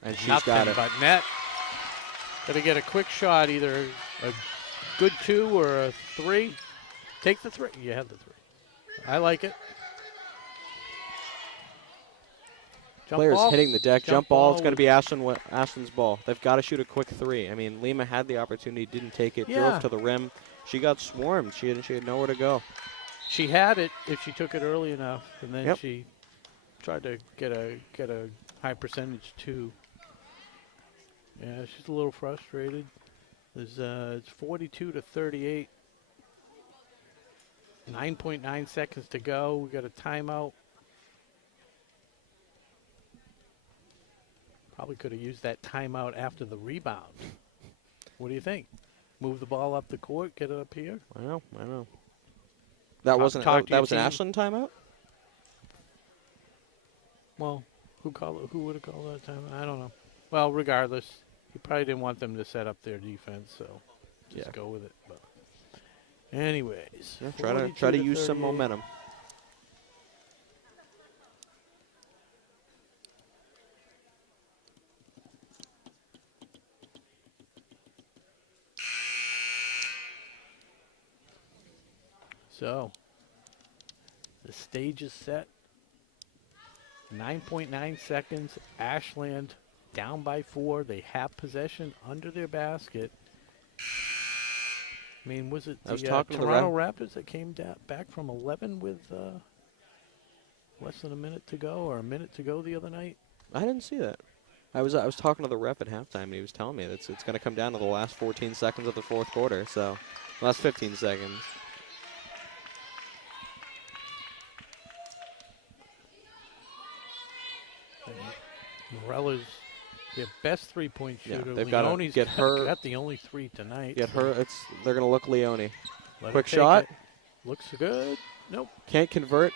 And she's got it. But net. Got to get a quick shot, either a good 2 or a 3. Take the 3. You have the 3. I like it. Jump Players ball. hitting the deck. Jump ball. It's going to be Ashland's ball. They've got to shoot a quick 3. I mean, Lima had the opportunity, didn't take it, drove to the rim. She got swarmed. She had nowhere to go. She had it if she took it early enough, and then she tried to get a high percentage too. Yeah, she's a little frustrated. It's 42-38. 9.9 seconds to go. We got a timeout. Probably could have used that timeout after the rebound. What do you think? Move the ball up the court, get it up here? I know. That was an Ashland timeout? Well, who would have called that timeout? I don't know. Well, regardless, he probably didn't want them to set up their defense, so just go with it. But anyways, try to use some momentum. So, the stage is set. 9.9 seconds. Ashland down by 4. They have possession under their basket. I mean, was it the Toronto Raptors that came back from 11 with less than a minute to go, or a minute to go the other night? I didn't see that. I was talking to the ref at halftime, and he was telling me that it's going to come down to the last 14 seconds of the fourth quarter. So, last 15 seconds. Morella's their best 3-point shooter. Yeah, they've got to get her. Got the only 3 tonight. Get her. They're going to look Leone. Let Quick shot. Looks good. Nope. Can't convert.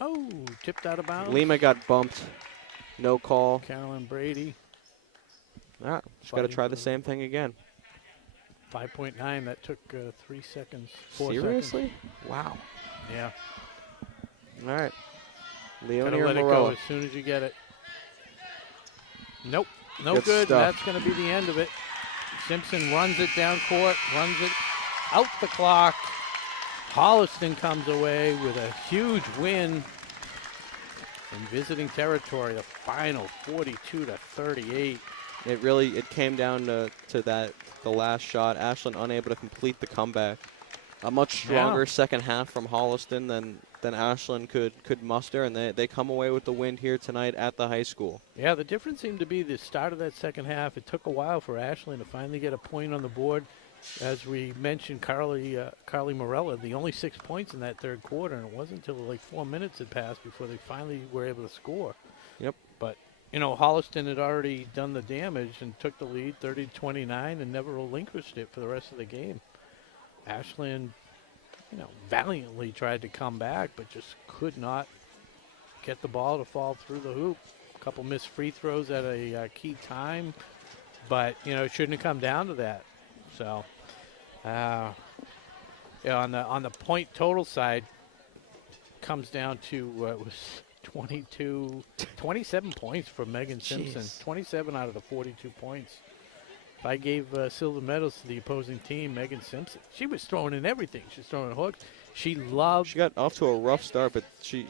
Oh, tipped out of bounds. Lima got bumped. No call. Carolyn Brady. All right, she's got to try the same thing again. 5.9. That took 3 seconds. 4 Seriously? seconds. Wow. Yeah. All right. Leone Gotta or let it Morella? go as soon as you get it. Nope. No Good good. stuff. That's going to be the end of it. Simpson runs it down court, runs it out the clock. Holliston comes away with a huge win in visiting territory. The final 42-38. It came down to the last shot. Ashland unable to complete the comeback. A much stronger second half from Holliston than than Ashland could muster, and they come away with the win here tonight at the high school. Yeah, the difference seemed to be the start of that second half. It took a while for Ashland to finally get a point on the board. As we mentioned, Carly Morella, the only 6 points in that third quarter, and it wasn't until like 4 minutes had passed before they finally were able to score. Yep. But, you know, Holliston had already done the damage and took the lead 30-29 and never relinquished it for the rest of the game. Ashland, you know, valiantly tried to come back, but just could not get the ball to fall through the hoop. A couple missed free throws at a key time, but, you know, it shouldn't have come down to that. So, yeah, on the point total side, comes down to it was 27 points for Megan Simpson. Jeez. 27 out of the 42 points. If I gave silver medals to the opposing team, Megan Simpson, she was throwing in everything. She was throwing hooks. She got off to a rough start, but she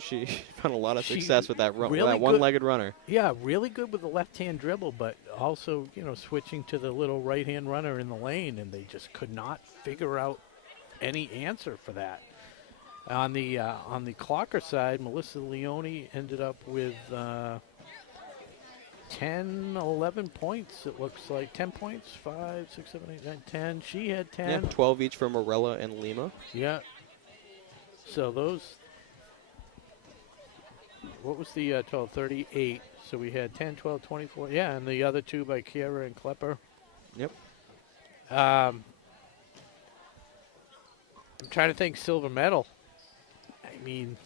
found a lot of success with that really one-legged runner. Yeah, really good with the left-hand dribble, but also, you know, switching to the little right-hand runner in the lane, and they just could not figure out any answer for that. On the Clocker side, Melissa Leone ended up with 10, 11 points, it looks like. 10 points, 5, 6, 7, 8, 9, 10. She had 10. Yeah, 12 each for Morella and Lima. Yeah. So those, what was the total? 38. So we had 10, 12, 24. Yeah, and the other two by Kiera and Klepper. Yep. I'm trying to think silver medal. I mean,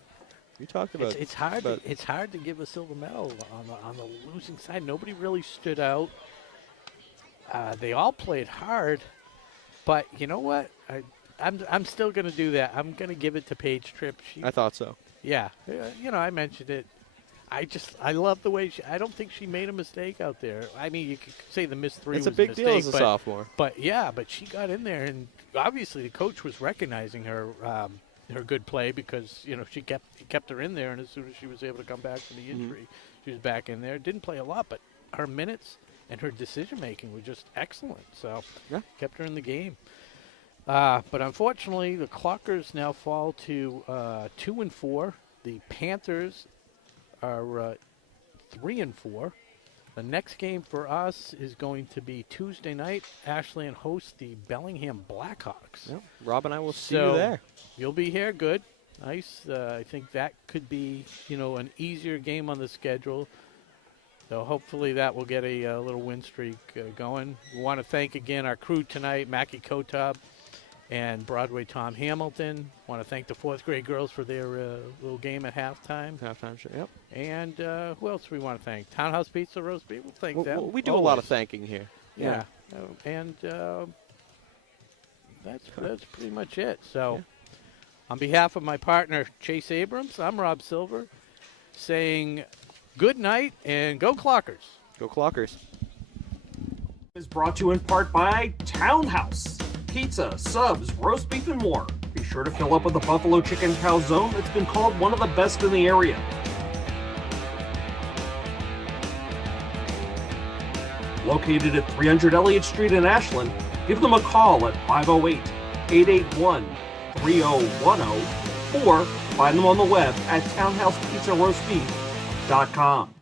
you talked about it's hard. It's hard to give a silver medal on the losing side. Nobody really stood out. They all played hard, but you know what? I'm still going to do that. I'm going to give it to Paige Tripp. I thought so. Yeah, you know, I mentioned it. I love the way I don't think she made a mistake out there. I mean, you could say the missed three was a big mistake, deal as a sophomore. But yeah, but she got in there, and obviously the coach was recognizing her good play because, you know, he kept her in there, and as soon as she was able to come back from the injury, she was back in there. Didn't play a lot, but her minutes and her decision making were just excellent. So yeah, kept her in the game. But unfortunately, the Clockers now fall to 2-4. The Panthers are 3-4. The next game for us is going to be Tuesday night. Ashland hosts the Bellingham Blackhawks. Yep. Rob and I will see you there. You'll be here. Good. Nice. I think that could be, you know, an easier game on the schedule. So hopefully that will get a little win streak going. We want to thank again our crew tonight, Mackie Kotab and Broadway Tom Hamilton. Want to thank the fourth grade girls for their little game at halftime. Halftime, sure. Yep. And who else do we want to thank? Townhouse Pizza, Roast Beef. We'll thank them. We do always a lot of thanking here. Yeah. And that's pretty much it. So on behalf of my partner, Chase Abrams, I'm Rob Silver, saying good night and go Clockers. Go Clockers. Is brought to you in part by Townhouse. Pizza, subs, roast beef, and more. Be sure to fill up with the buffalo chicken calzone that's been called one of the best in the area. Located at 300 Elliott Street in Ashland, give them a call at 508-881-3010 or find them on the web at townhousepizzaroastbeef.com.